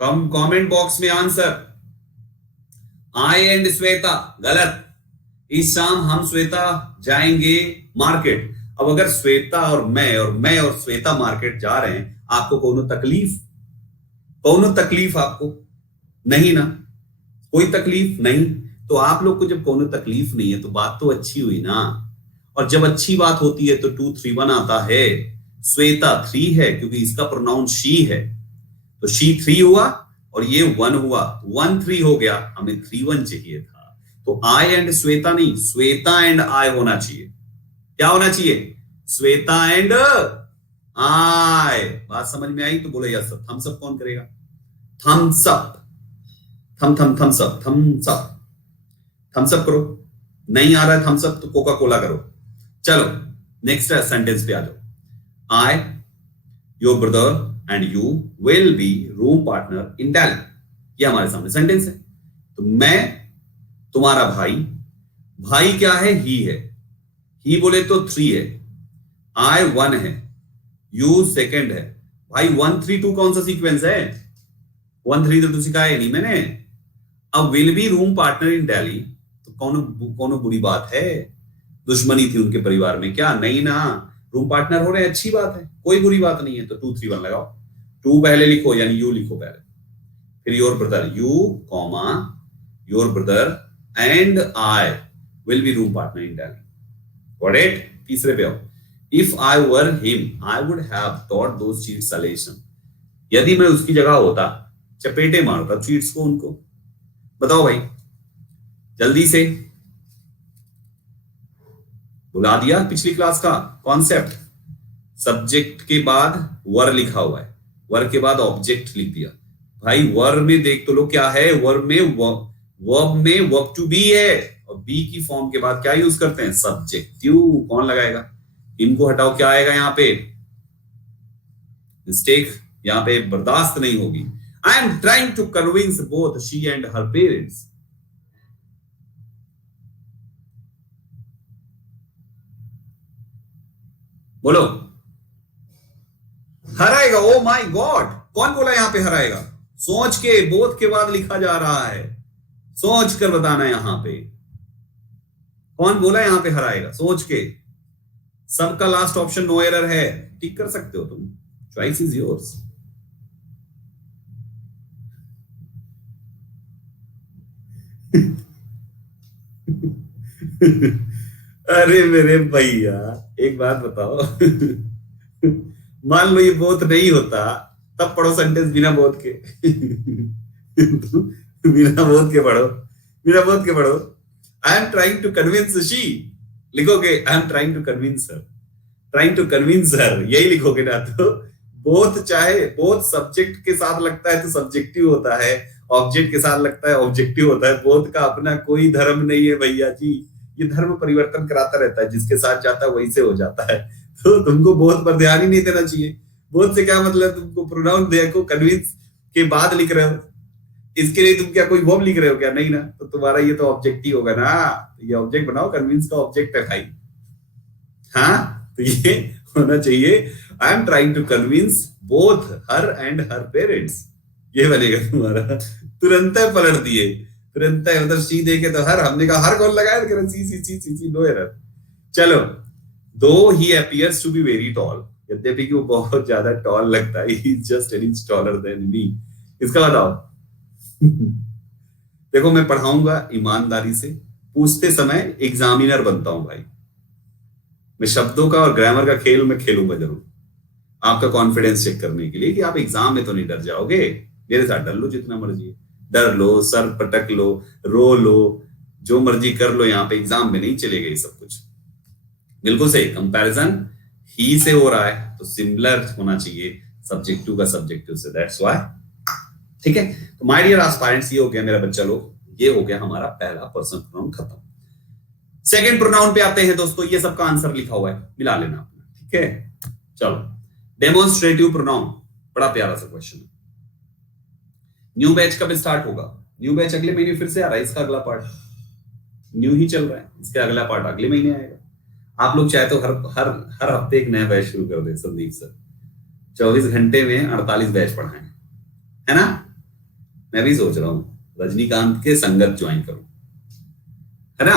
कमेंट बॉक्स में आंसर। आई एंड श्वेता गलत। इस शाम हम श्वेता जाएंगे मार्केट। अब अगर श्वेता और मैं और श्वेता मार्केट जा रहे हैं, आपको कोनो तकलीफ? कोनो तकलीफ आपको नहीं ना? कोई तकलीफ नहीं। तो आप लोग को जब कोनो तकलीफ नहीं है तो बात तो अच्छी हुई ना। और जब अच्छी बात होती है तो 2 3 1 आता है। श्वेता 3 है क्योंकि इसका प्रोनाउन शी है, तो शी 3 हुआ और ये 1 हुआ। 1 3 हो गया, हमें 3 1 चाहिए था। तो आई एंड श्वेता नहीं, श्वेता एंड आई होना चाहिए। क्या होना चाहिए? Shweta and I. बात समझ में आई तो बोलो यस। थम्स अप कौन करेगा? Thumbs up. Thumbs up, thumbs up, thumbs up करो। नहीं आ रहा है थम्स अप तो कोका कोला करो। चलो नेक्स्ट सेंटेंस पे आ जाओ। I, your brother and you will be room partner in Delhi. ये हमारे सामने सेंटेंस है। तो मैं तुम्हारा भाई, भाई क्या है? ही है। ही बोले तो 3 है, आई 1 है, यू सेकंड है। भाई 1 3 2 कौन सा सीक्वेंस है? 1 3 तो सिखाया नहीं मैंने। अब will be room partner in Delhi, तो कौन बुरी बात है? दुश्मनी थी उनके परिवार में क्या? नहीं ना, रूम पार्टनर हो रहे हैं, अच्छी बात है, कोई बुरी बात नहीं है। तो 2 3 1 लगाओ। 2 पहले लिखो, यानी यू लिखो पहले, फिर your brother, you comma your brother and I will be room partner in Delhi. Got it? तीसरे पे आओ। If I were him I would have taught those cheats a lesson. यदि मैं उसकी जगह होता, चपेटे मारता चीट्स को उनको। बताओ भाई जल्दी से। बुला दिया पिछली क्लास का कॉन्सेप्ट। सब्जेक्ट के बाद वर लिखा हुआ है, वर के बाद ऑब्जेक्ट लिख दिया। भाई वर में देख तो लो क्या है। वर में वर्ब टू बी है, और बी की फॉर्म के बाद क्या यूज करते हैं? सब्जेक्टिव। कौन लगाएगा? इनको हटाओ, क्या आएगा यहां पे? मिस्टेक यहां पे बर्दाश्त नहीं होगी। I am trying to convince both she and her parents. बोलो हराएगा। ओ माय गॉड, कौन बोला यहां पे हराएगा? सोच के, बोध के बाद लिखा जा रहा है, सोच कर बताना। यहां पे कौन बोला यहां पे हराएगा? सोच के। सबका लास्ट ऑप्शन नो एरर है, टिक कर सकते हो तुम, चॉइस इज योर्स। अरे मेरे भैया, एक बात बताओ। मान लो ये बोध नहीं होता, तब पढ़ो सेंटेंस बिना बोध के। बिना बोध के पढ़ो, बिना बोध के पढ़ो। I am trying to convince she, लिखोगे I am trying to convince her, trying to convince her, यही लिखोगे ना। तो बोथ, चाहे बोथ सब्जेक्ट के साथ लगता है तो सब्जेक्टिव होता है, ऑब्जेक्ट के साथ लगता है ऑब्जेक्टिव होता है। बोथ का अपना कोई धर्म नहीं है भैया जी, ये धर्म परिवर्तन कराता रहता है, जिसके साथ जाता है वही से हो जाता है। तो तुमको बोथ पर ध्यान ही नहीं देना चाहिए। बोथ से क्या मतलब? तुमको प्रोनाउन देखो, कन्विंस के बाद लिख रहे हो, इसके लिए तुम क्या कोई वर्ब लिख रहे हो क्या? नहीं ना, तो तुम्हारा ये तो ऑब्जेक्टिव होगा ना। तो ये ऑब्जेक्ट बनाओ, कन्विंस का ऑब्जेक्ट है भाई। हाँ, तो ये होना चाहिए, I am trying to convince both her and her parents, ये बनेगा तुम्हारा। तुरंत पलट दिए, तुरंत मतलब सी देखे तो हर, हमने कहा हर कौन लगाया, सी सी सी सी सी, नो एरर। चलो, though he appears to be very tall, यद्यपि कि वो बहुत ज्यादा टॉल लगता है, he is just an inch taller than me. इसका बताओ। देखो, मैं पढ़ाऊंगा ईमानदारी से, पूछते समय एग्जामिनर बनता हूं भाई। मैं शब्दों का और ग्रामर का खेल मैं खेलूंगा जरूर, आपका कॉन्फिडेंस चेक करने के लिए कि आप एग्जाम में तो नहीं डर जाओगे। मेरे साथ डर लो जितना मर्जी, डर लो, सर पटक लो, रो लो, जो मर्जी कर लो, यहाँ पे एग्जाम में नहीं चलेगा ये सब कुछ। बिल्कुल सही, कंपैरिजन ही से हो रहा है तो सिमिलर होना चाहिए सब्जेक्टिव का सब्जेक्टिव से, दैट्स व्हाई। ठीक है, तो माय डियर एस्पायरेंट्स, ये हो गया मेरा बच्चा लोग, ये हो गया हमारा पहला पर्सनल प्रोनाउन खत्म। सेकंड प्रोनाउन पे आते हैं दोस्तों, ये सबका आंसर लिखा हुआ है, मिला लेना अपना। ठीक है, चलो, डेमोन्स्ट्रेटिव प्रोनाउन, बड़ा प्यारा सा क्वेश्चन है। न्यू बैच कब स्टार्ट होगा? न्यू बैच अगले महीने फिर से आ रहा है, इसका अगला पार्ट न्यू ही चल रहा है, इसका अगला पार्ट अगले महीने आएगा। आप लोग चाहे तो हर हर हर हफ्ते एक नया बैच शुरू कर दे संदीप सर, 24 घंटे में 48 बैच पढ़ाएं, है ना? मैं भी सोच रहा हूं रजनीकांत के संगत ज्वाइन करूं, है ना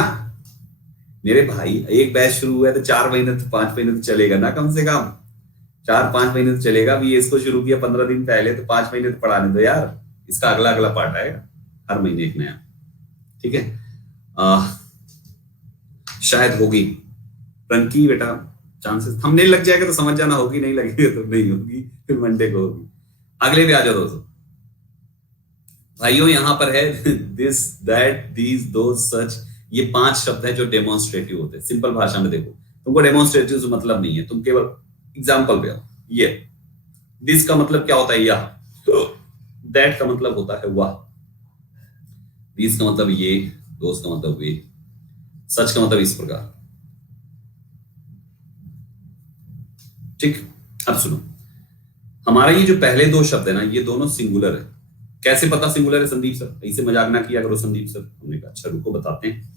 मेरे भाई? एक बैच शुरू हुआ है तो 4 महीने तो 5 महीने तो चलेगा ना, कम से कम 4-5 महीने तो चलेगा। अभी इसको शुरू किया 15 दिन पहले, तो 5 महीने तो पढ़ाने दो यार। इसका अगला अगला पार्ट आएगा हर महीने एक नया। ठीक है, शायद होगी रंकी बेटा, चांसेस थंबनेल लग जाएगा तो समझ जाना, होगी, नहीं लगेगा तो नहीं होगी, फिर मंडे को होगी। अगले पे आ जाओ दोस्तों। भाइयों यहां पर है दिस, दैट, दीज, दोज, सच, ये 5 शब्द हैं जो डेमोन्स्ट्रेटिव होते हैं। सिंपल भाषा में देखो, तुमको डेमोन्स्ट्रेटिव से मतलब नहीं है, तुम केवल एग्जाम्पल पे आओ। ये दिस का मतलब क्या होता है? यह। दैट का मतलब होता है वह। दीज का मतलब ये, दोज का मतलब वे, सच का मतलब इस प्रकार। ठीक, अब सुनो, हमारा ये जो पहले 2 शब्द है ना, ये दोनों सिंगुलर है। कैसे पता सिंगुलर है संदीप सर? ऐसे मजाक ना किया करो संदीप सर। हमने कहा अच्छा रुको बताते हैं।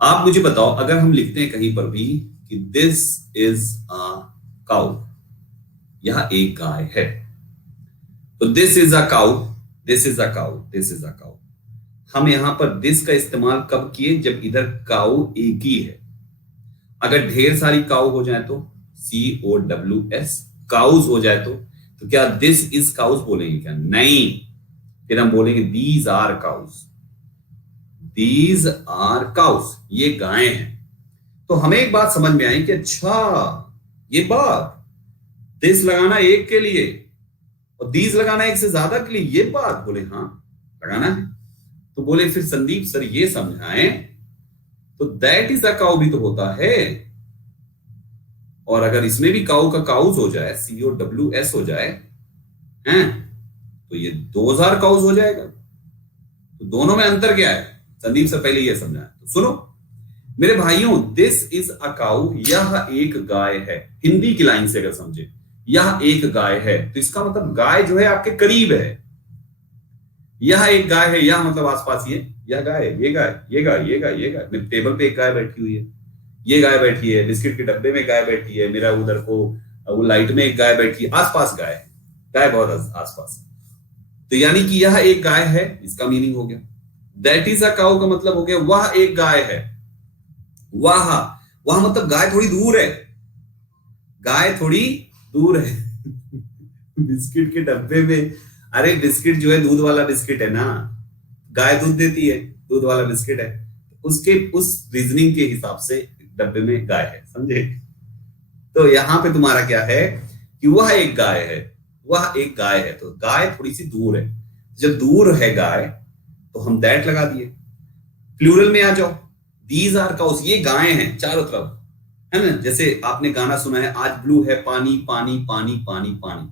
आप मुझे बताओ, अगर हम लिखते हैं कहीं पर भी कि दिस इज अ काउ, यह एक गाय है, तो this is a cow, this is a cow, this is a cow. हम यहां पर दिस का इस्तेमाल कब किए? जब इधर काउ एक ही है। अगर ढेर सारी काउ हो जाए तो COWS, काउज हो जाए तो क्या दिस इज काउज बोलेंगे क्या? नहीं, फिर हम बोलेंगे these are cows, these are cows, ये गायें हैं। तो हमें एक बात समझ में आई कि अच्छा ये बात, दिस लगाना एक के लिए और दीज लगाना एक से ज्यादा के लिए, ये बात। बोले हाँ लगाना है। तो बोले फिर संदीप सर ये समझाएं, तो दैट इज अ काउ भी तो होता है, और अगर इसमें भी काउ का काउज हो जाए, COWS हो जाए, हैं, तो ये 2000 काउज हो जाएगा। तो दोनों में अंतर क्या है? संदीप सर पहले ये समझाएं। तो सुनो मेरे भाइयों, दिस इज अ काउ, यह एक गाय है। हिंदी की लाइन से अगर समझे, यह एक गाय है, तो इसका मतलब गाय जो है आपके करीब है। यह एक गाय है, यह मतलब आसपास ही है। यह गाय है, ये गाय, ये गाय, ये गाय, ये गाय। मेरे टेबल पे एक गाय बैठी हुई है, ये गाय बैठी है, बिस्किट के डब्बे में गाय बैठी है, मेरा उधर को वो लाइट में एक गाय बैठी है, आसपास गाय है, गाय बहुत आसपास है। तो यानी कि यह एक गाय है, इसका मीनिंग हो गया। दैट इज अ काउ का मतलब हो गया वह एक गाय है। वह वह मतलब गाय थोड़ी दूर है, गाय थोड़ी दूर है। बिस्किट के डब्बे में, अरे बिस्किट जो है दूध वाला बिस्किट है ना, गाय दूध देती है, दूध वाला बिस्किट है, उसके उस रीजनिंग के हिसाब से डब्बे में गाय है, समझे। तो यहां पे तुम्हारा क्या है कि वह एक गाय है, वह एक गाय है, तो गाय थोड़ी सी दूर है। जब दूर है गाय तो हम दैट लगा दिए। प्लूरल में आ जाओ, दीज आर काउस, ये गायें हैं चारों तरफ, है ना। जैसे आपने गाना सुना है, आज ब्लू है पानी पानी पानी पानी पानी,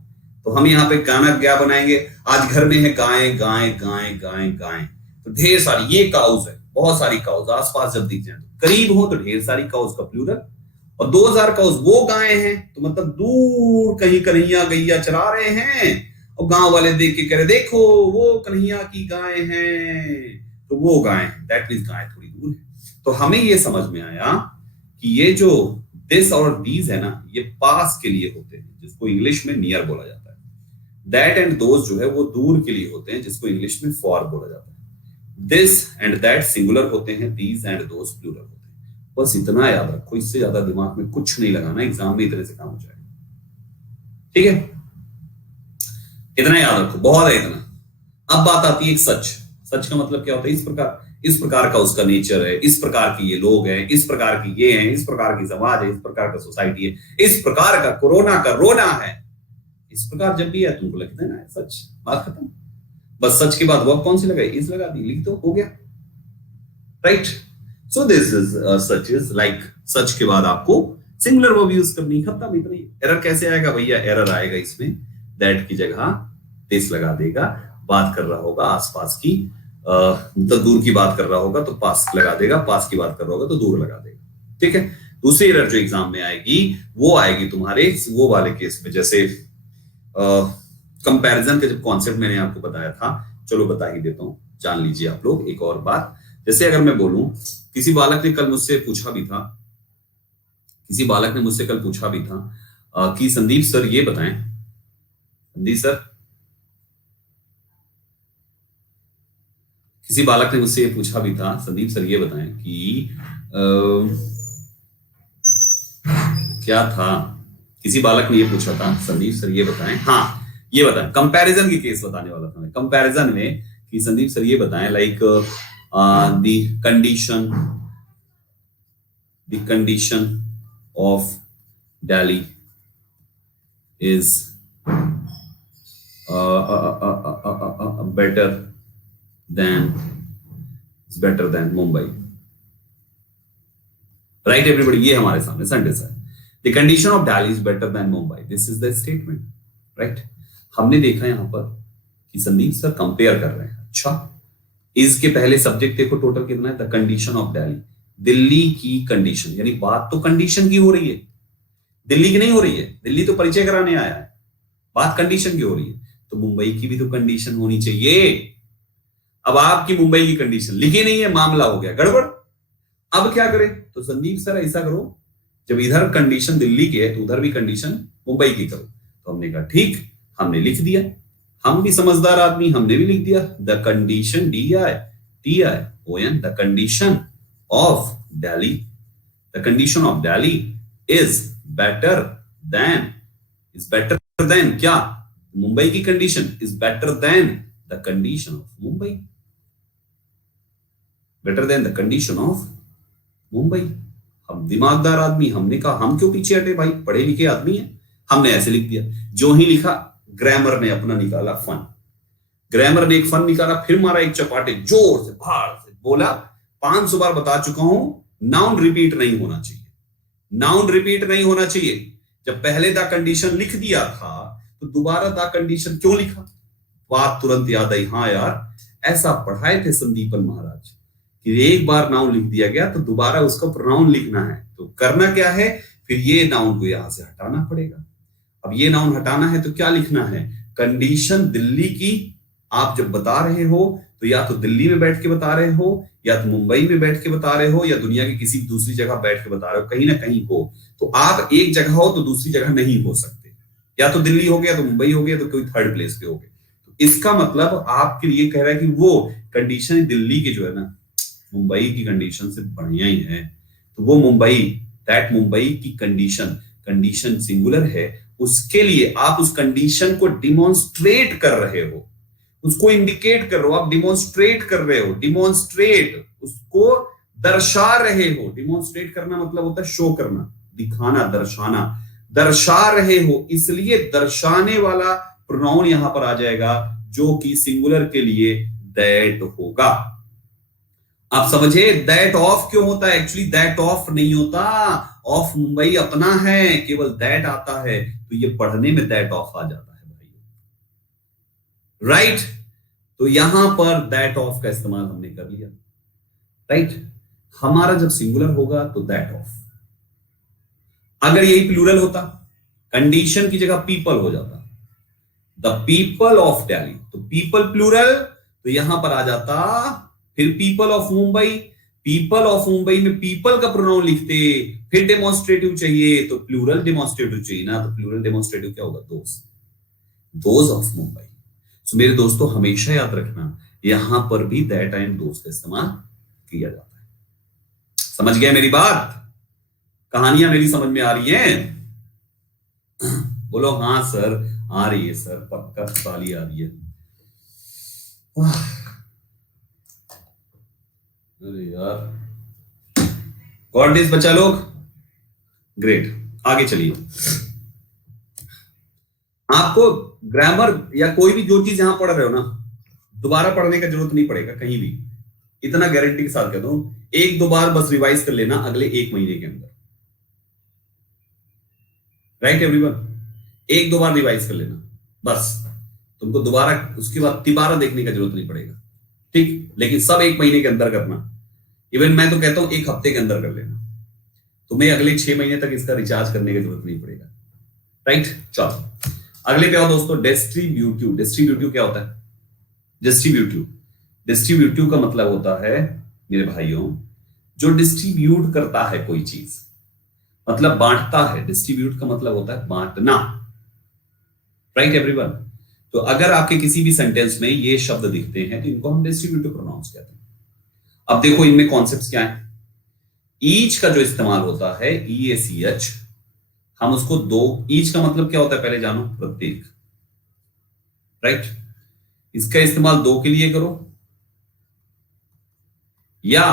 तो हम यहाँ पे गाना क्या बनाएंगे, आज घर में है गाय गाय गाय गाय गाय। तो ढेर सारी ये काउस है, बहुत सारी काउस आसपास जब दिख जाए, तो करीब हो तो ढेर सारी काउस का प्लूरल। और 2000 काउस वो गाय हैं, तो मतलब दूर कहीं कन्हैया गैया चरा रहे हैं, और गांव वाले देख के कह रहे देखो वो कन्हैया की गाय हैं, तो वो गाय, दैट मींस गाय थोड़ी दूर है। तो हमें ये समझ में आया कि ये जो दिस और दीज है ना, ये पास के लिए होते हैं, जिसको इंग्लिश में नियर बोला जाता है। दैट एंड दोज जो है वो दूर के लिए होते हैं, जिसको इंग्लिश में फॉर बोला जाता है। दिस एंड दैट सिंगुलर होते हैं, दीज एंड दोज प्लूरल होते हैं। बस इतना याद रखो, इससे ज्यादा दिमाग में कुछ नहीं लगाना, एग्जाम में इतने से काम हो जाएगा, ठीक है। इतना याद रखो, बहुत है इतना। अब बात आती है एक सच। सच का मतलब क्या होता है, इस प्रकार का उसका नेचर है, इस प्रकार की ये लोग हैं, इस प्रकार की ये हैं, इस प्रकार की समाज है, इस प्रकार का सोसाइटी है, इस प्रकार का कोरोना का रोना है। इस प्रकार जब भी है तुमको लिख देना है सच, बात खत्म। बस सच के बाद वर्ब कौन सी लगाई, इज लगा दी, लिख दो, हो गया, right. So this is such is like, such के बाद आपको सिंगुलर वर्ब यूज करनी, खत्म, इतनी। एरर कैसे आएगा भैया, एरर आएगा इसमें दैट की जगह दिस लगा देगा। बात कर रहा होगा आसपास की, मतलब दूर की बात कर रहा होगा तो पास लगा देगा, पास की बात कर रहा होगा तो दूर लगा देगा, ठीक है। दूसरी एरर जो एग्जाम में आएगी वो आएगी तुम्हारे वो वाले केस में, जैसे कंपैरिजन का जब कॉन्सेप्ट मैंने आपको बताया था, चलो बता ही देता हूं, जान लीजिए आप लोग एक और बात। जैसे अगर मैं बोलूं, किसी बालक ने कल मुझसे पूछा भी था, किसी बालक ने मुझसे कल पूछा भी था कि संदीप सर ये बताएं, संदीप सर, किसी बालक ने मुझसे ये पूछा भी था, संदीप सर ये बताएं कि क्या था, किसी बालक ने ये पूछा था, संदीप सर ये बताएं, हाँ ये बताएं, कंपैरिजन की केस बताने वाला था मैं, कंपैरिजन में कि संदीप सर ये बताएं like the condition of Delhi is better than Mumbai, right everybody, ये हमारे सामने सेंटेंस है, the condition of Delhi is better than Mumbai, this is the statement, right। हमने देखा यहां पर कि संदीप सर कंपेयर कर रहे हैं, अच्छा इसके पहले सब्जेक्ट देखो टोटल कितना है, the condition of Delhi, Delhi की कंडीशन, यानी बात तो कंडीशन की हो रही है, दिल्ली की नहीं हो रही है, दिल्ली तो परिचय कराने आया है, बात कंडीशन की हो रही है, तो मुंबई की भी तो कंडीशन होनी चाहिए। अब आपकी मुंबई की कंडीशन लिखी नहीं है, मामला हो गया गड़बड़। अब क्या करें, तो संदीप सर ऐसा करो, जब इधर कंडीशन दिल्ली की है तो उधर भी कंडीशन मुंबई की करो। तो हमने कहा ठीक, हमने लिख दिया, हम भी समझदार आदमी, हमने भी लिख दिया the condition, DITION, the condition of Delhi, the condition of Delhi is better than क्या, मुंबई की condition is better than the condition of Mumbai, better than the condition of Mumbai. हम दिमागदार आदमी, हमने कहा हम क्यों पीछे हटे भाई, पढ़े लिखे आदमी हैं, हमने ऐसे लिख दिया। जो ही लिखा, ग्रामर ने अपना निकाला फन, ग्रामर ने एक फन निकाला, फिर मारा एक चपाटे जोर से, भार से बोला, 500 बार बता चुका हूं, नाउन रिपीट नहीं होना चाहिए, नाउन रिपीट नहीं होना चाहिए। जब पहले द कंडीशन लिख दिया था तो दोबारा द कंडीशन क्यों लिखा, बात तुरंत याद आई, हाँ यार ऐसा पढ़ाए थे संदीपन महाराज कि एक बार नाउन लिख दिया गया तो दोबारा उसका प्रोनाउन लिखना है, तो करना क्या है, फिर ये नाउन को यहां से हटाना पड़ेगा। अब ये नाउन हटाना है तो क्या लिखना है, कंडीशन दिल्ली की आप जब बता रहे हो तो या तो दिल्ली में बैठ के बता रहे हो, या तो मुंबई में बैठ के बता रहे हो, या दुनिया की किसी दूसरी जगह बैठ के बता रहे हो, कहीं ना कहीं हो। तो आप एक जगह हो तो दूसरी जगह नहीं हो सकते, या तो दिल्ली हो गया तो मुंबई हो गया, तो कोई थर्ड प्लेस पे हो गए। तो इसका मतलब आपके लिए कह रहा है कि वो कंडीशन दिल्ली के जो है ना, मुंबई की कंडीशन से बढ़िया ही है। तो वो मुंबई, दैट मुंबई की कंडीशन, कंडीशन सिंगुलर है, उसके लिए आप उस कंडीशन को डिमॉन्स्ट्रेट कर रहे हो, उसको इंडिकेट कर रहे हो, आप डिमॉन्स्ट्रेट कर रहे हो, डिमॉन्स्ट्रेट उसको दर्शा रहे हो। डिमॉन्स्ट्रेट करना मतलब होता है शो करना, दिखाना, दर्शाना, दर्शा रहे हो, इसलिए दर्शाने वाला प्रोनाउन यहां पर आ जाएगा, जो कि सिंगुलर के लिए दैट होगा। आप समझे दैट ऑफ क्यों होता है? एक्चुअली दैट ऑफ नहीं होता, ऑफ मुंबई अपना है, केवल दैट आता है, तो ये पढ़ने में दैट ऑफ आ जाता है भाई, राइट। तो यहां पर दैट ऑफ का इस्तेमाल हमने कर लिया, राइट। हमारा जब सिंगुलर होगा तो दैट ऑफ, अगर यही प्लूरल होता, कंडीशन की जगह पीपल हो जाता, द पीपल ऑफ दिल्ली, तो पीपल प्लूरल, तो यहां पर आ जाता फिर people of Mumbai. People of Mumbai में पीपल का प्रोनाउन लिखते, फिर डेमोन्स्ट्रेटिव चाहिए तो प्लूरल डेमोन्स्ट्रेटिव चाहिए ना, तो प्लूरल डेमोन्स्ट्रेटिव क्या होगा? Those of Mumbai. सो मेरे दोस्तों हमेशा याद रखना, यहां पर भी दैट एंड दोज का इस्तेमाल किया जाता है। समझ गए मेरी बात? कहानियां मेरी समझ में आ रही हैं? बोलो हाँ सर, आ रही है सर, पक्का ताली आ रही है। अरे यार, गॉड ब्लेस बच्चा लोग, ग्रेट। आगे चलिए, आपको ग्रामर या कोई भी जो चीज यहां पढ़ रहे हो ना, दोबारा पढ़ने का जरूरत नहीं पड़ेगा कहीं भी, इतना गारंटी के साथ कहता हूं। एक दो बार बस रिवाइज कर लेना अगले एक महीने के अंदर, राइट एवरीवन? एक दो बार रिवाइज कर लेना बस, तुमको दोबारा उसके बाद तिबारा देखने का जरूरत नहीं पड़ेगा, ठीक। लेकिन सब एक महीने के अंदर करना, इवन मैं तो कहता हूं एक हफ्ते के अंदर कर लेना, तुम्हें अगले 6 महीने तक इसका रिचार्ज करने की जरूरत नहीं पड़ेगा, राइट। चलो अगले पे आओ दोस्तों, डिस्ट्रीब्यूटिव। डिस्ट्रीब्यूटिव क्या होता है? डिस्ट्रीब्यूटिव, डिस्ट्रीब्यूटिव का मतलब होता है मेरे भाइयों, जो डिस्ट्रीब्यूट करता है कोई चीज, मतलब बांटता है। डिस्ट्रीब्यूट का मतलब होता है बांटना, राइट एवरीवन? तो अगर आपके किसी भी सेंटेंस में ये शब्द दिखते हैं तो इनको हम डिस्ट्रीब्यूटिव प्रोनाउंस कहते हैं। अब देखो इनमें कॉन्सेप्ट्स क्या है। ईच का जो इस्तेमाल होता है, EACH, हम उसको दो, ईच का मतलब क्या होता है पहले जानो, प्रत्येक, राइट। इसका इस्तेमाल दो के लिए करो या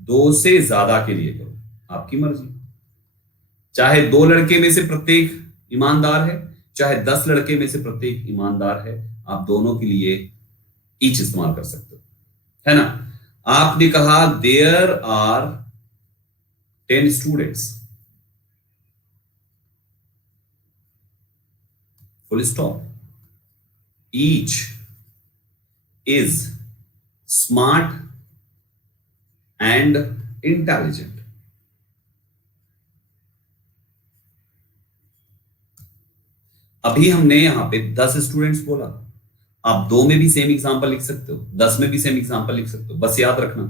दो से ज्यादा के लिए करो, आपकी मर्जी। चाहे 2 लड़के में से प्रत्येक ईमानदार है, चाहे 10 लड़के में से प्रत्येक ईमानदार है, आप दोनों के लिए ईच इस्तेमाल कर सकते हो, है ना। आपने कहा there are 10 students, full stop. Each is smart and intelligent. अभी हमने यहां पे 10 स्टूडेंट्स बोला, आप 2 में भी सेम एग्जांपल लिख सकते हो, 10 में भी सेम एग्जांपल लिख सकते हो, बस याद रखना।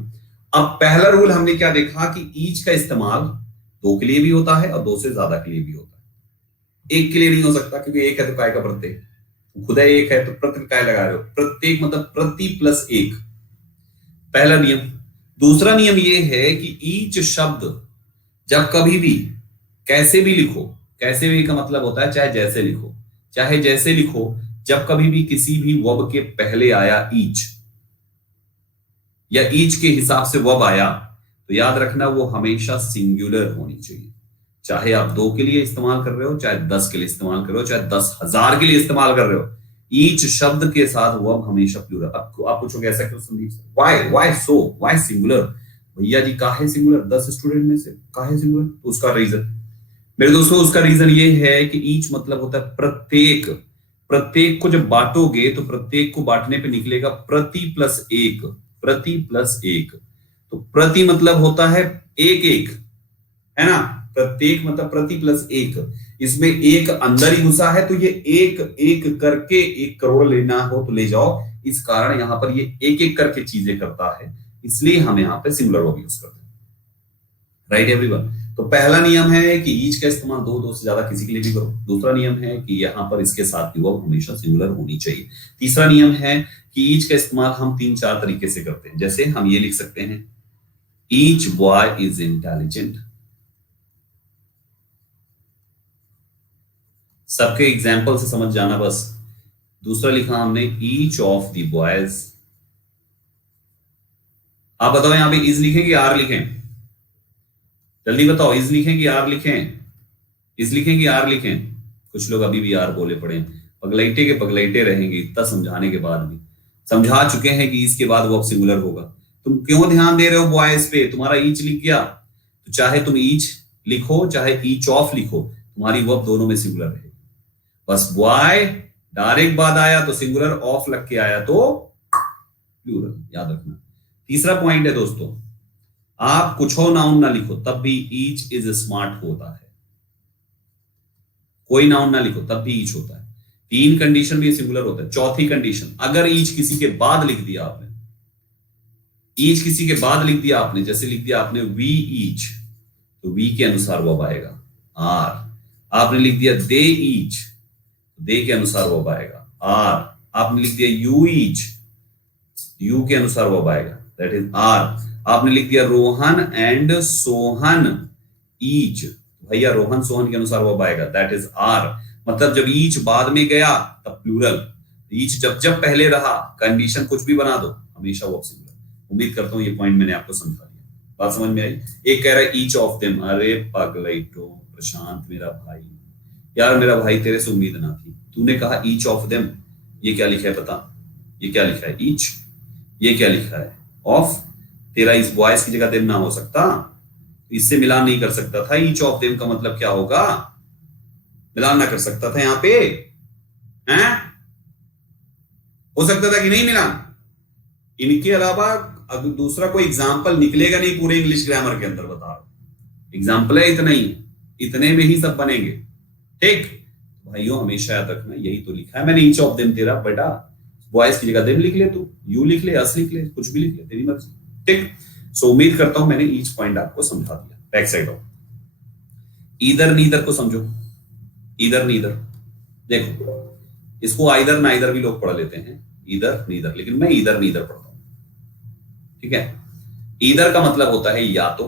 अब पहला रूल हमने क्या देखा कि ईच का इस्तेमाल 2 के लिए भी होता है और 2 से ज्यादा के लिए भी होता है। एक के लिए नहीं हो सकता, क्योंकि एक है तो काय का प्रत्येक, खुदा एक है तो प्रत्येक काय लगा रहे हो, प्रत्येक मतलब प्रति प्लस एक, पहला नियम। दूसरा नियम यह है कि ईच शब्द जब कभी भी कैसे भी लिखो, कैसे भी का मतलब होता है चाहे जैसे लिखो, चाहे जैसे लिखो, जब कभी भी किसी भी वर्ब के पहले आया ईच या ईच के हिसाब से वर्ब आया, तो याद रखना वो हमेशा सिंगुलर होनी चाहिए। चाहे आप 2 के लिए इस्तेमाल कर रहे हो, चाहे 10 के लिए इस्तेमाल कर रहे हो, चाहे 10,000 के लिए इस्तेमाल कर रहे हो, ईच शब्द के साथ वर्ब हमेशा प्लूरल। अब आप पूछोगे ऐसा क्यों संदीप? Why singular? भैया जी काहे सिंगुलर? 10 स्टूडेंट में से काहे सिंगुलर? तो उसका रीजन मेरे दोस्तों, उसका रीजन ये है कि ईच मतलब होता है प्रत्येक। प्रत्येक को जब बांटोगे तो प्रत्येक को बांटने पे निकलेगा प्रति प्लस एक, प्रति प्लस एक। तो प्रति मतलब होता है एक एक, है ना। प्रत्येक मतलब प्रति प्लस एक, इसमें एक अंदर ही घुसा है, तो ये एक एक करके 1 करोड़ लेना हो तो ले जाओ। इस कारण यहां पर ये एक एक करके चीजें करता है, इसलिए हम यहां पे सिंगुलर वर्ब यूज करते हैं, राइट एवरीवन। तो पहला नियम है कि ईच का इस्तेमाल दो से ज्यादा किसी के लिए भी करो। दूसरा नियम है कि यहां पर इसके साथ वर्ब हमेशा सिंगुलर होनी चाहिए। तीसरा नियम है कि ईच का इस्तेमाल हम 3-4 तरीके से करते हैं। जैसे हम ये लिख सकते हैं, ईच बॉय इज इंटेलिजेंट। सबके एग्जाम्पल से समझ जाना बस। दूसरा लिखा हमने, ईच ऑफ द बॉयज। आप बताओ यहां पे इज लिखें कि आर लिखें? जल्दी बताओ, इज लिखें कि आर लिखें? इज लिखें कि आर लिखें? कुछ लोग अभी भी आर बोले पड़े हैं। पगलैटे के पगलैटे रहेंगे इतना समझाने के बाद भी। समझा चुके हैं कि इसके बाद वो अब सिंगुलर होगा। तुम क्यों ध्यान दे रहे हो बॉयज पे? तुम्हारा ईच लिख गया तो चाहे तुम ईच लिखो चाहे ईच ऑफ लिखो, तुम्हारी वर्ब दोनों में सिंगुलर रहेगी। बस बॉय डायरेक्ट बाद आया तो सिंगुलर, ऑफ लग के आया तो प्लूरल, याद रखना। तीसरा पॉइंट है दोस्तों, आप कुछ हो नाउन ना लिखो तब भी ईच इज स्मार्ट होता है। कोई नाउन ना लिखो तब भी ईच होता है। 3 कंडीशन भी सिंगुलर होता है। चौथी कंडीशन, अगर ईच किसी के बाद लिख दिया आपने, ईच किसी के बाद लिख दिया आपने, जैसे लिख दिया आपने वी ईच, तो वी के अनुसार वर्ब आएगा आर। आपने लिख दिया दे ईच, दे के अनुसार वर्ब आएगा आर। आपने लिख दिया यू ईच, यू के अनुसार वर्ब आएगा, दैट इज आर। आपने लिख दिया रोहन एंड सोहन ईच, भैया रोहन सोहन के अनुसार वर्ब आएगा, दैट इज आर। मतलब जब ईच बाद में गया तब प्लूरल, ईच जब जब पहले रहा, कंडीशन कुछ भी बना दो हमेशा वर्ब सिंगुलर। उम्मीद करता हूं ये पॉइंट मैंने आपको समझा दिया। बात समझ में आई? एक कह रहा है ईच ऑफ देम। अरे पगलैटो प्रशांत मेरा भाई, यार मेरा भाई तेरे से उम्मीद ना थी। तूने कहा ईच ऑफ देम, ये क्या लिखा है पता? ये क्या लिखा है? ईच। ये क्या लिखा है? ऑफ। तेरा इस बॉयज की जगह देम ना हो सकता? इससे मिलान नहीं कर सकता था? ईच ऑफ देम का मतलब क्या होगा? मिलान ना कर सकता था यहां पे? हैं? हो सकता था कि नहीं मिलान? इनके अलावा अब दूसरा कोई एग्जाम्पल निकलेगा नहीं पूरे इंग्लिश ग्रामर के अंदर, बता रहा। एग्जाम्पल है इतना ही, इतने में ही सब बनेंगे। ठीक भाइयों, हमेशा याद रखना, यही तो लिखा है मैंने, ईच ऑफ देम। तेरा बेटा बॉयज की जगह देम लिख ले, तू यू लिख ले, अस लिख ले, कुछ भी लिख ले, तेरी मर्जी। ठीक, सो उम्मीद करता हूं मैंने ईच पॉइंट आपको समझा दिया। Back side of either neither को समझो। ईदर नीदर, देखो इसको आइदर नाइदर भी लोग पढ़ लेते हैं, ईदर नीदर, लेकिन मैं ईदर नीदर पढ़ता हूं। ठीक है, ईदर का मतलब होता है या तो,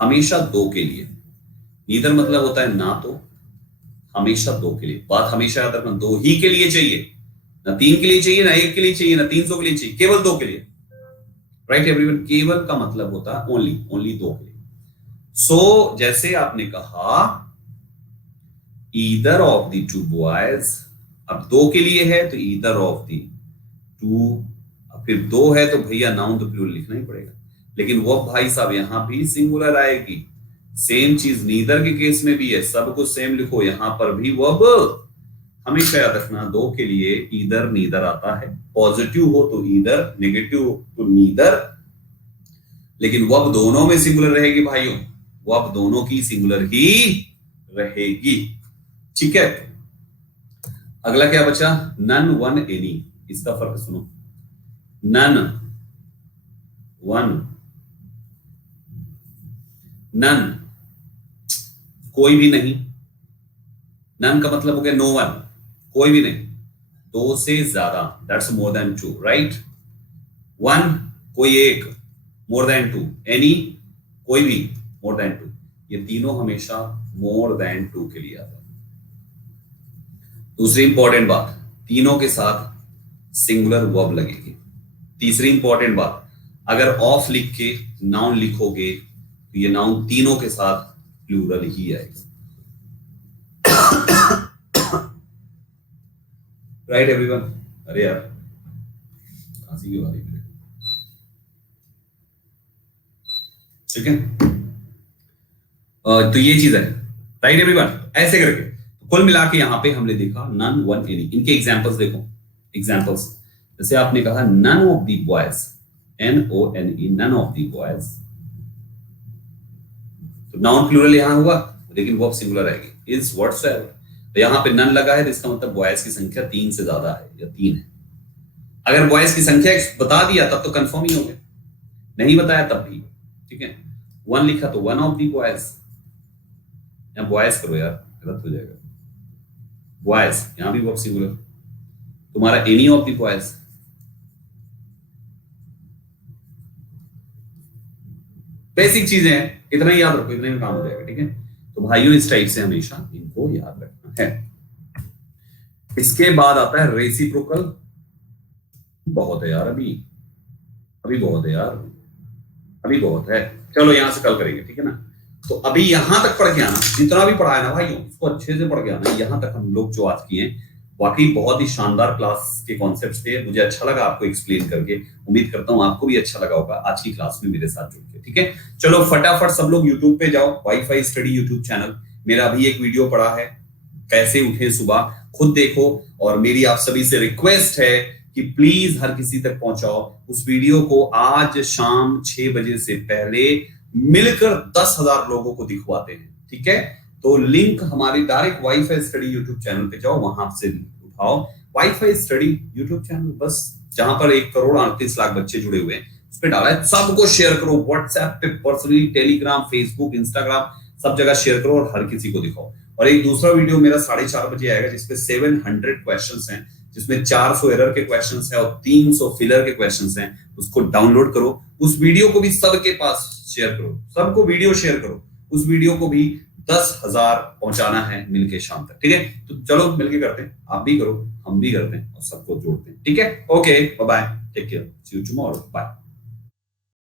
हमेशा दो के लिए। नीदर मतलब होता है ना तो, हमेशा दो के लिए। बात हमेशा याद रखना, दो ही के लिए चाहिए, ना 3 के लिए चाहिए, ना 1 के लिए चाहिए, ना 300 के लिए चाहिए, केवल 2 के लिए। Right everyone? केवल का मतलब होता है ओनली, ओनली 2 के लिए। सो जैसे आपने कहा ईदर ऑफ द 2 बॉयज, अब 2 के लिए है तो ईदर ऑफ द 2, फिर 2 है तो भैया नाउन तो प्लूरल लिखना ही पड़ेगा। लेकिन वो भाई साहब यहां भी सिंगुलर आएगी। सेम चीज नीदर के केस में भी है, सब कुछ सेम लिखो, यहां पर भी वर्ब हमेशा याद रखना 2 के लिए ईदर नीदर आता है। पॉजिटिव हो तो ईदर, नेगेटिव तो नीदर, लेकिन वर्ब दोनों में सिंगुलर रहेगी भाइयों, वर्ब दोनों की सिंगुलर ही रहेगी। ठीक है, अगला क्या बचा? None one any. इसका फर्क सुनो, नन वन, नन कोई भी नहीं। नन का मतलब हो गया नो वन, कोई भी नहीं। 2 से ज्यादा, that's more than 2, right? One कोई एक, मोर देन 2। एनी कोई भी, मोर देन 2। ये तीनों हमेशा मोर देन 2 के लिए आता है। दूसरी इंपॉर्टेंट बात, तीनों के साथ सिंगुलर वर्ब लगेगी। तीसरी इंपॉर्टेंट बात, अगर ऑफ लिख के नाउन लिखोगे तो ये नाउन तीनों के साथ प्लूरल ही आएगा। Right everyone? अरे यार खांसी की बात है। ठीक है, तो ये चीज है। Right everyone? ऐसे करके कुल मिला के यहां पे हमने देखा नन वन एनी। इनके एग्जांपल्स देखो, एग्जांपल्स जैसे आपने कहा none of the boys, NONE, none of the boys, तो नाउन प्लूरल यहां हुआ लेकिन वर्ब सिंगुलर आएगी, इज व्हाटसोएवर। तो यहां पे नन लगा है तो इसका मतलब बॉयज की संख्या 3 से ज्यादा है या 3 है। अगर बॉयज की संख्या बता दिया तब तो कंफर्म ही हो गया, नहीं बताया तब भी। ठीक है, वन लिखा तो वन ऑफ दी बॉयज, या बॉयज करो यार, गलत हो जाएगा, बॉयज, यहां भी वर्ब सिंगुलर, तुम्हारा any of the boys. Basic चीजें हैं, इतना ही याद रखो, इतने में काम हो जाएगा, ठीक है। तो भाइयों इस टाइप से हमेशा इनको याद रखना है। इसके बाद आता है रेसिप्रोकल। बहुत है यार, अभी अभी बहुत है यार, अभी बहुत है, चलो यहां से कल करेंगे, ठीक है ना। तो अभी यहां तक पढ़ के आना, जितना भी पढ़ा है ना भाइयों उसको अच्छे से पढ़ के आना। यहां तक हम लोग जो आज किए हैं, वाकई बहुत ही शानदार क्लास के कॉन्सेप्ट्स थे, मुझे अच्छा लगा आपको एक्सप्लेन करके, उम्मीद करता हूं आपको भी अच्छा लगा होगा आज की क्लास में मेरे साथ जुड़ के, ठीक है। चलो फटाफट सब लोग यूट्यूब पे जाओ, वाईफाई स्टडी यूट्यूब चैनल, मेरा अभी एक वीडियो पड़ा है, कैसे उठे सुबह, खुद देखो। और मेरी आप सभी से रिक्वेस्ट है कि प्लीज हर किसी तक पहुंचाओ उस वीडियो को, आज शाम 6 बजे से पहले मिलकर 10,000 लोगों को दिखवाते हैं, ठीक है। तो लिंक हमारी direct wifi study YouTube channel पे जाओ, वहां से उठाओ वाईफाई स्टडी यूट्यूब चैनल, बस जहां पर 1,38,00,000 बच्चे जुड़े हुए हैं उस पर डाला है, सबको शेयर करो, व्हाट्सएप पे पर्सनली, टेलीग्राम, फेसबुक, इंस्टाग्राम, सब जगह शेयर करो और हर किसी को दिखाओ। और एक दूसरा वीडियो मेरा 4:30 बजे आएगा जिसपे 700 क्वेश्चंस हैं, जिसमें 400 एरर के क्वेश्चंस हैं और 300 फिलर के क्वेश्चंस हैं, उसको डाउनलोड करो, उस वीडियो को भी सबके पास शेयर करो, सबको वीडियो शेयर करो, उस वीडियो को भी 10,000 पहुंचाना है मिलके शाम तक, ठीक है। तो चलो मिलके करते हैं, आप भी करो, हम भी करते हैं और सबको जोड़ते हैं, ठीक है। Okay, bye bye, take care, see you tomorrow, bye.